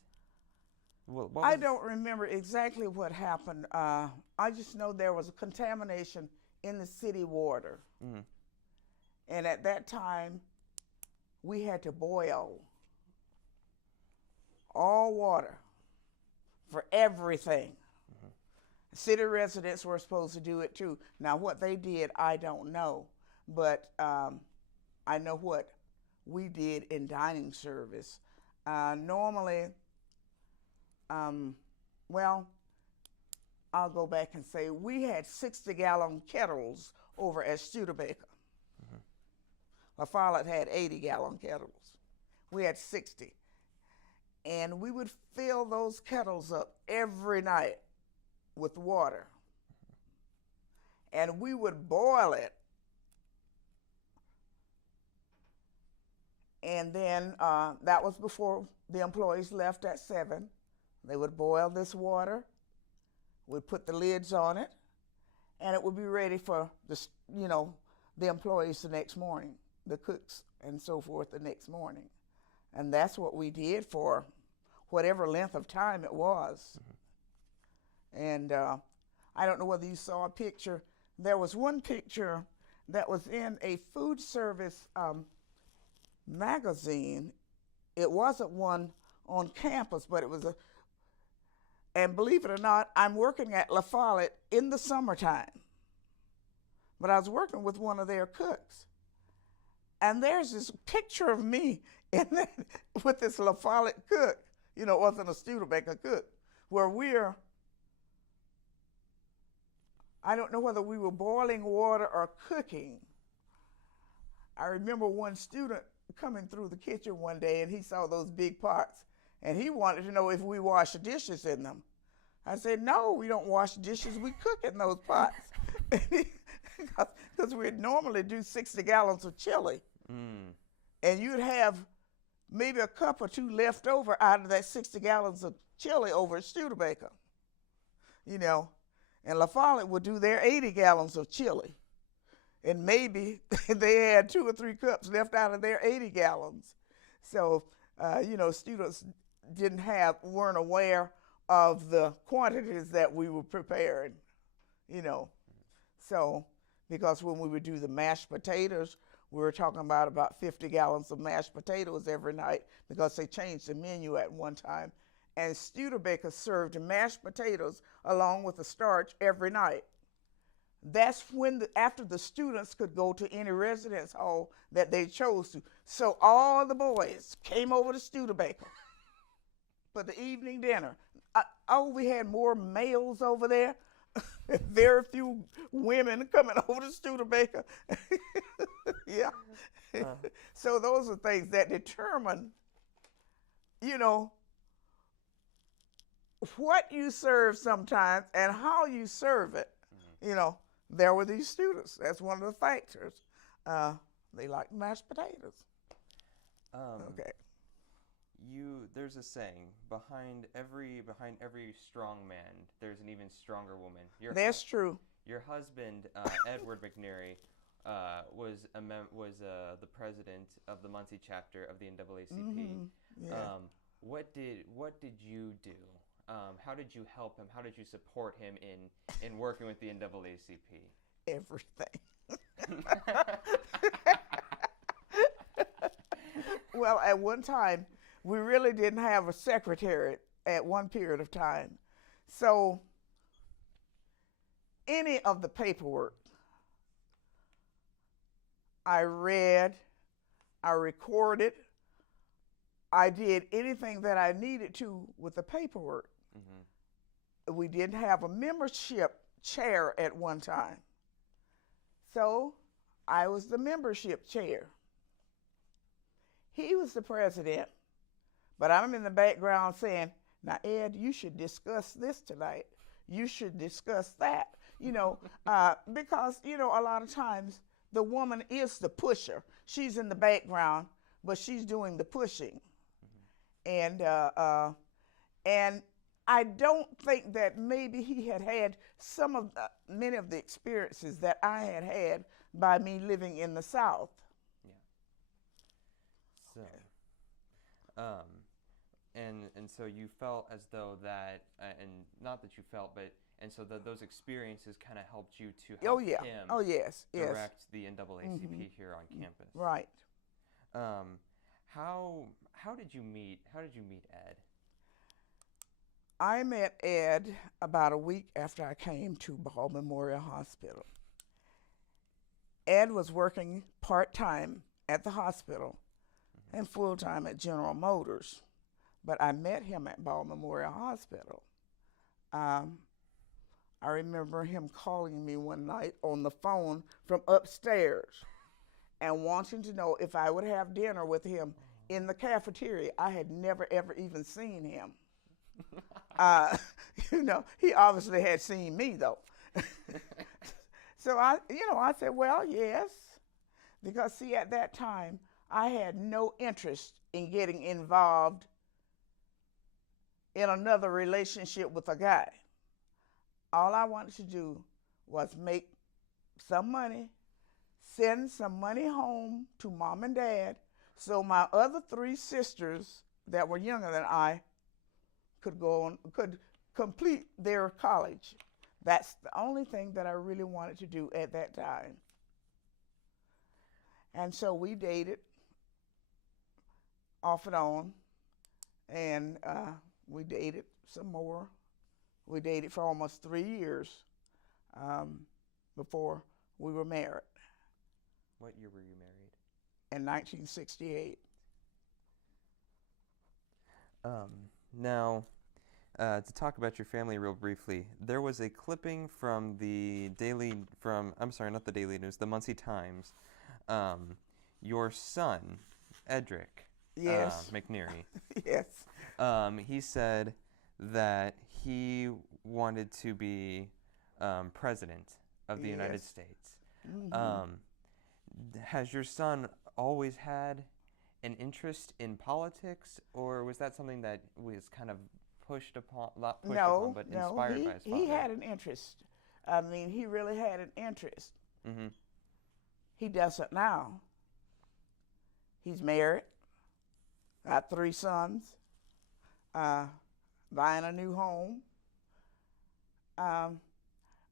I don't remember exactly what happened. I just know there was a contamination in the city water. Mm-hmm. And at that time, we had to boil all water for everything. Mm-hmm. City residents were supposed to do it too. Now, what they did, I don't know. But I know what we did in dining service. Normally, well, I'll go back and say we had 60-gallon kettles over at Studebaker. Mm-hmm. La Follette had 80-gallon kettles. We had 60. And we would fill those kettles up every night with water. And we would boil it. And then that was before the employees left at 7. They would boil this water. We'd put the lids on it. And it would be ready for the employees the next morning, the cooks and so forth the next morning. And that's what we did for whatever length of time it was. Mm-hmm. And I don't know whether you saw a picture. There was one picture that was in a food service magazine. It wasn't one on campus, but it was and believe it or not, I'm working at La Follette in the summertime. But I was working with one of their cooks. And there's this picture of me with this La Follette cook. It wasn't a Studebaker cook, where I don't know whether we were boiling water or cooking. I remember one student coming through the kitchen one day, and he saw those big pots, and he wanted to know if we wash the dishes in them. I said, no, we don't wash dishes, we cook in those pots. Because we'd normally do 60 gallons of chili. And you'd have maybe a cup or two left over out of that 60 gallons of chili over at Studebaker. You know, and La Follette would do their 80 gallons of chili. And maybe they had 2 or 3 cups left out of their 80 gallons. So, you know, students weren't aware of the quantities that we were preparing, you know. So, because when we would do the mashed potatoes, we were talking about 50 gallons of mashed potatoes every night because they changed the menu at one time. And Studebaker served mashed potatoes along with the starch every night. That's when, after the students could go to any residence hall that they chose to. So all the boys came over to Studebaker for the evening dinner. We had more males over there. Very few women coming over to Studebaker. Yeah. So those are things that determine, you know, what you serve sometimes and how you serve it. You know, there were these students. That's one of the factors. They like mashed potatoes. Okay. There's a saying, behind every strong man, there's an even stronger woman. That's true. Your husband, Edward McNeary, was the president of the Muncie chapter of the NDoubleACP. Yeah. What did you do? How did you help him? How did you support him in working with the NDoubleACP? Everything. Well, at one time, we really didn't have a secretary at one period of time. So any of the paperwork I read, I recorded, I did anything that I needed to with the paperwork. We didn't have a membership chair at one time. So I was the membership chair. He was the president, but I'm in the background saying, now, Ed, you should discuss this tonight. You should discuss that, you know, because, you know, a lot of times the woman is the pusher. She's in the background, but she's doing the pushing. And I don't think that maybe he had many of the experiences that I had by me living in the South. Yeah. So, and so you felt as though that, and not that you felt, but and so those experiences kind of helped you to help him. Oh yes, direct the NAACP here on campus. Right. How did you meet Ed? I met Ed about a week after I came to Ball Memorial Hospital. Ed was working part-time at the hospital and full-time at General Motors, but I met him at Ball Memorial Hospital. I remember him calling me one night on the phone from upstairs and wanting to know if I would have dinner with him in the cafeteria. I had never, ever even seen him. You know, he obviously had seen me though. So I said, well, yes, because see, at that time, I had no interest in getting involved in another relationship with a guy. All I wanted to do was make some money, send some money home to Mom and Dad, so my other 3 sisters that were younger than I could complete their college. That's the only thing that I really wanted to do at that time. And so we dated off and on, and we dated some more. We dated for almost 3 years before we were married. What year were you married? In 1968. Now, to talk about your family real briefly, there was a clipping from the Muncie Times. your son, Edric Yes. McNeary, Yes. he said that he wanted to be president of the United Yes. States. Hmm. Um, has your son always had an interest in politics, or was that something that was kind of pushed upon, not pushed upon, No, but no, inspired by his he father? had an interest. I mean, he really had an interest. Mm-hmm. He doesn't now. He's married, got 3 sons, uh, buying a new home. Um,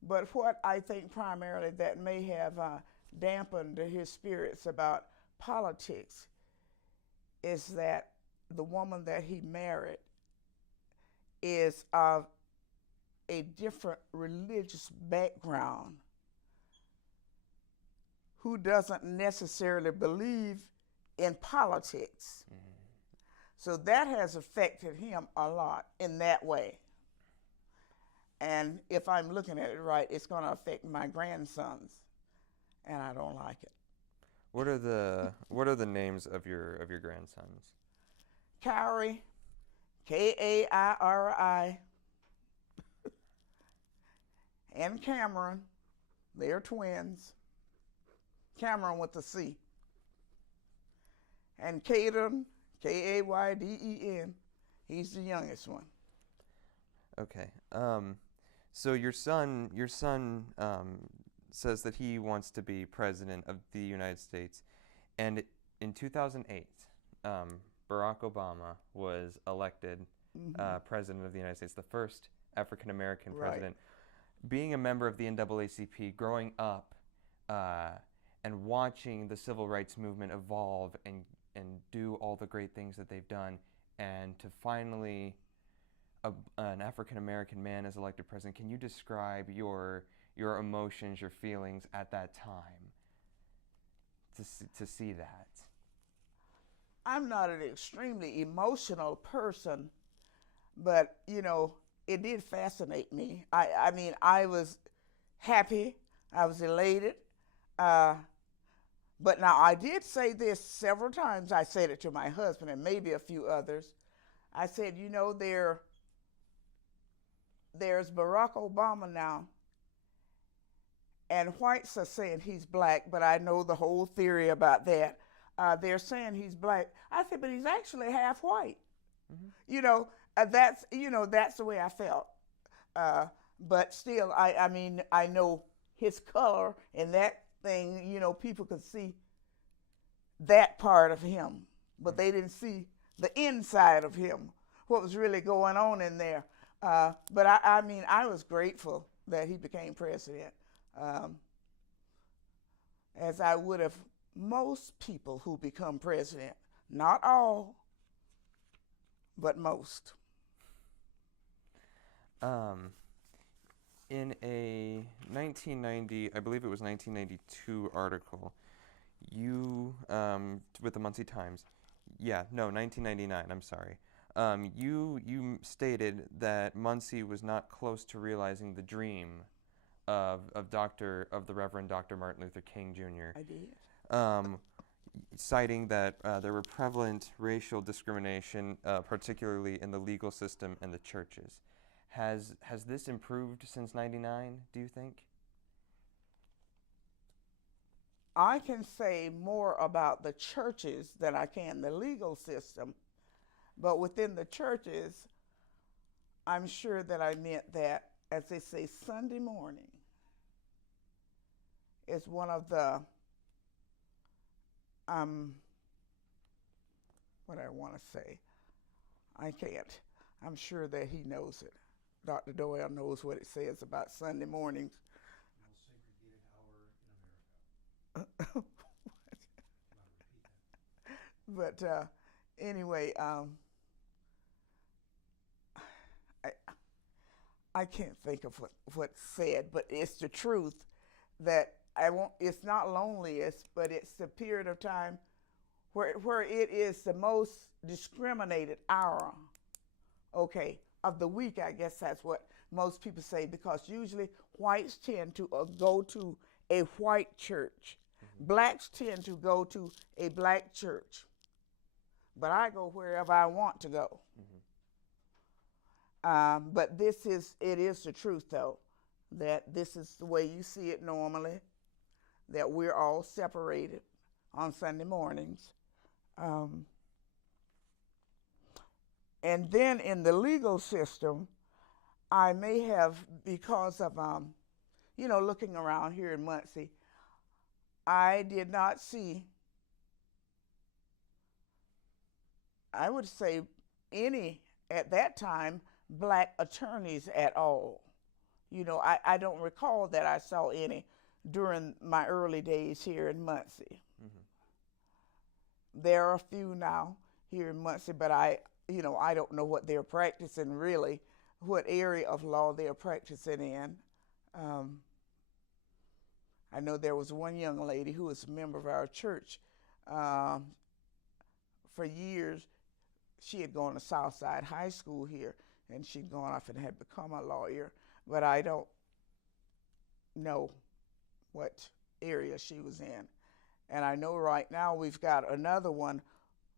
but what I think primarily that may have dampened his spirits about politics is that the woman that he married is of a different religious background who doesn't necessarily believe in politics. Mm-hmm. So that has affected him a lot in that way. And if I'm looking at it right, it's going to affect my grandsons, and I don't like it. What are the names of your grandsons? Kairi, Kairi, and Cameron, they're twins. Cameron with a C. And Kayden, Kayden, he's the youngest one. Okay. So your son says that he wants to be president of the United States, and in 2008, Barack Obama was elected president of the United States, the first African American Right. president. Being a member of the NAACP, growing up and watching the civil rights movement evolve and do all the great things that they've done, and to finally an African American man is elected president, can you describe your emotions, your feelings at that time to see that? I'm not an extremely emotional person, but it did fascinate me. I mean, I was happy, I was elated. But now I did say this several times. I said it to my husband and maybe a few others. I said, there's Barack Obama now, and whites are saying he's black, but I know the whole theory about that. They're saying he's black. I said, but he's actually half white. Mm-hmm. That's the way I felt. But still, I mean, I know his color and that thing. People could see that part of him, but they didn't see the inside of him, what was really going on in there. But I mean, I was grateful that he became president, as I would have most people who become president. Not all, but most. In a 1990, I believe it was 1992 article, you with the Muncie Times, 1999. I'm sorry. You stated that Muncie was not close to realizing the dream of the Reverend Dr. Martin Luther King Jr. I did. Citing that there were prevalent racial discrimination, particularly in the legal system and the churches. Has this improved since '99, do you think? I can say more about the churches than I can the legal system. But within the churches, I'm sure that I meant that, as they say, Sunday morning is one of the, what I want to say. I can't. I'm sure that he knows it. Dr. Doyle knows what it says about Sunday mornings. Most segregated hour in America. But anyway, I can't think of what's said, but it's the truth that it's not loneliest, but it's the period of time where it is the most discriminated hour, of the week. I guess that's what most people say, because usually whites tend to go to a white church. Blacks tend to go to a black church, but I go wherever I want to go. But it is the truth, though, that this is the way you see it normally, that we're all separated on Sunday mornings. And then in the legal system, I may have, because of, looking around here in Muncie, I did not see, I would say, any, at that time, black attorneys at all. I don't recall that I saw any during my early days here in Muncie. There are a few now here in Muncie, but I don't know what they're practicing really, what area of law they're practicing in. I know there was one young lady who was a member of our church. For years, she had gone to Southside High School here, and she'd gone off and had become a lawyer, but I don't know what area she was in. And I know right now we've got another one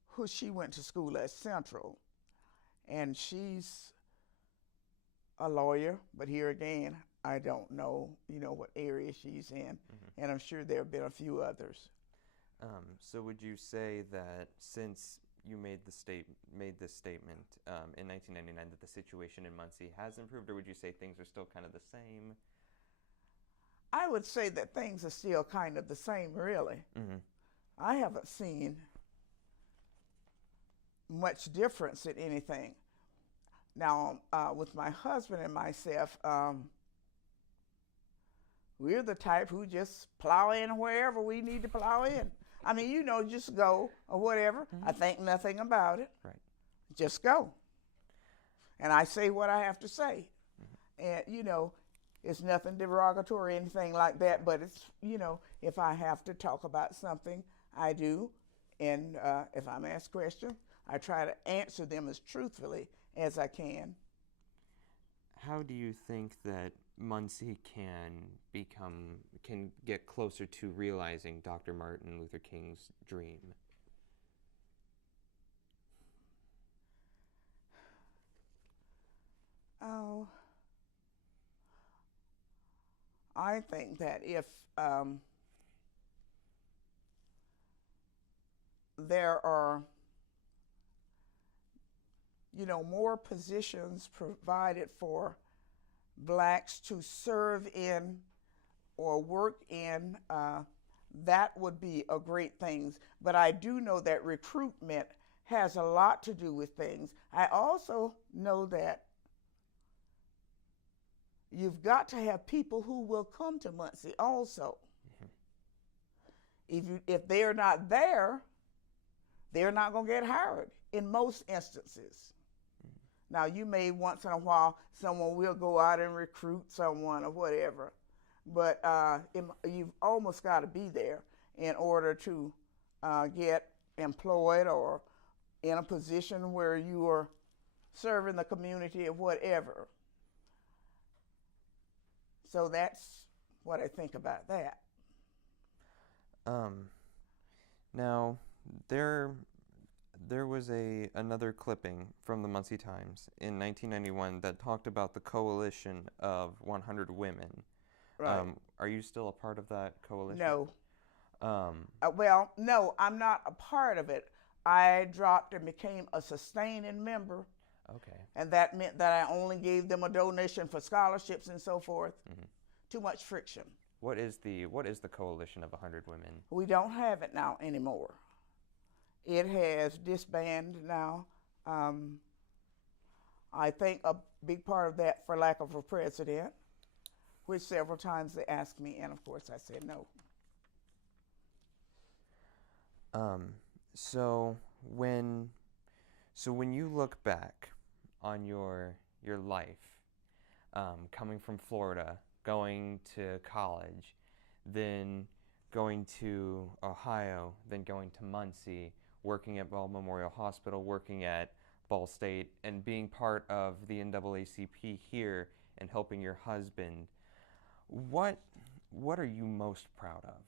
who she went to school at Central, and she's a lawyer, but here again, I don't know, what area she's in, and I'm sure there have been a few others. So would you say that since you made this statement in 1999 that the situation in Muncie has improved, or would you say things are still kind of the same? I would say that things are still kind of the same, really. I haven't seen much difference in anything. Now, with my husband and myself, we're the type who just plow in wherever we need to plow in. I mean, just go or whatever. I think nothing about it. Right. Just go. And I say what I have to say. And, it's nothing derogatory or anything like that, but it's, if I have to talk about something, I do. And if I'm asked questions, I try to answer them as truthfully as I can. How do you think that Muncie can get closer to realizing Dr. Martin Luther King's dream? Oh, I think that if there are, more positions provided for blacks to serve in or work in, that would be a great thing. But I do know that recruitment has a lot to do with things. I also know that you've got to have people who will come to Muncie also. If they're not there, they're not going to get hired in most instances. Now, you may once in a while, someone will go out and recruit someone or whatever, but you've almost got to be there in order to get employed or in a position where you are serving the community or whatever. So that's what I think about that. Now, there was another clipping from the Muncie Times in 1991 that talked about the coalition of 100 women. Right. Are you still a part of that coalition? No. Well, no, I'm not a part of it. I dropped and became a sustaining member. Okay. And that meant that I only gave them a donation for scholarships and so forth. Too much friction. What is the coalition of 100 women? We don't have it now anymore. It has disbanded now. I think a big part of that for lack of a president, which several times they asked me, and of course I said no. So when you look back on your life, coming from Florida, going to college, then going to Ohio, then going to Muncie, working at Ball Memorial Hospital, working at Ball State, and being part of the NDoubleACP here and helping your husband, what are you most proud of?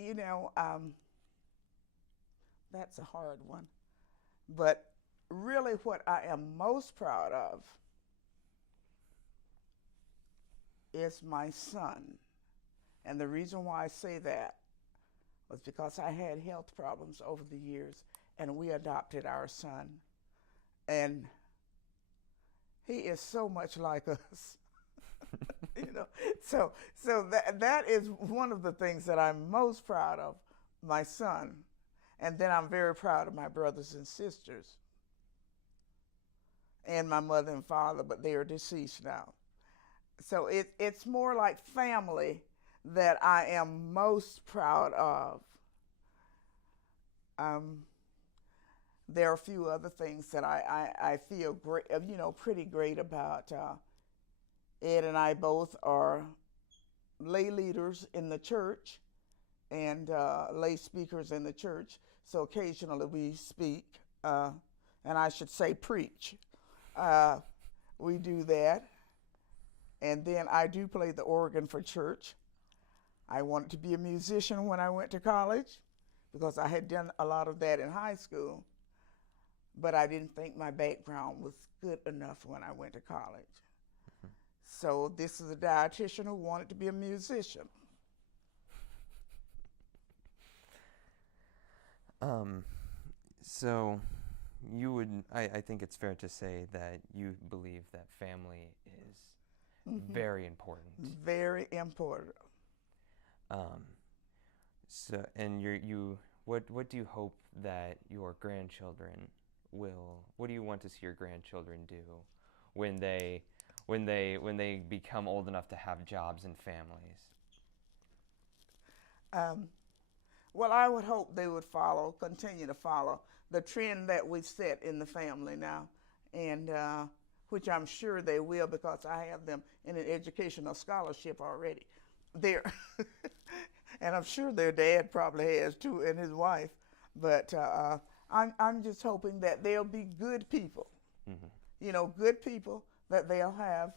You know, that's a hard one. But really, what I am most proud of is my son. And the reason why I say that was because I had health problems over the years, and we adopted our son. And he is so much like us. You know, so that is one of the things that I'm most proud of, my son. And then I'm very proud of my brothers and sisters and my mother and father, but they are deceased now. So it's more like family that I am most proud of. There are a few other things that I feel great, you know, pretty great about. Ed and I both are lay leaders in the church and lay speakers in the church. So occasionally we speak, and I should say preach. We do that. And then I do play the organ for church. I wanted to be a musician when I went to college because I had done a lot of that in high school, but I didn't think my background was good enough when I went to college. So this is a dietitian who wanted to be a musician. So you would, I think it's fair to say that you believe that family is very important. Very important. So, and what do you hope that your grandchildren will, what do you want to see your grandchildren do when they become old enough to have jobs and families? Well, I would hope they would continue to follow the trend that we've set in the family now, and which I'm sure they will because I have them in an educational scholarship already. There, and I'm sure their dad probably has too, and his wife. But I'm just hoping that they'll be good people. You know, good people, that they'll have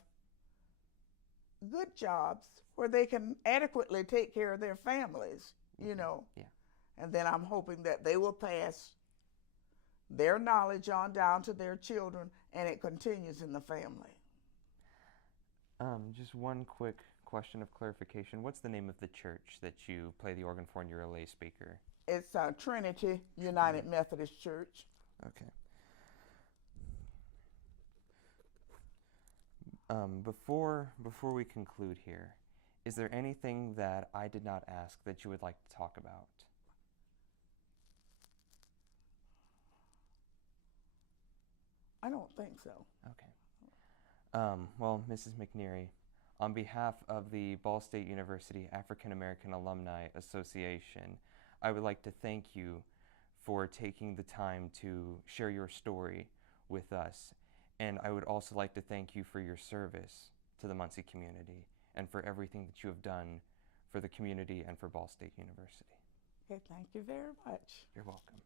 good jobs where they can adequately take care of their families. You know, Yeah. and then I'm hoping that they will pass their knowledge on down to their children, and it continues in the family. Just one quick question of clarification. What's the name of the church that you play the organ for and you're a lay speaker? It's Trinity United Methodist Church. Okay. Before we conclude here, is there anything that I did not ask that you would like to talk about? I don't think so. Okay. Well, Mrs. McNeary, on behalf of the Ball State University African American Alumni Association, I would like to thank you for taking the time to share your story with us. And I would also like to thank you for your service to the Muncie community and for everything that you have done for the community and for Ball State University. Okay, thank you very much. You're welcome.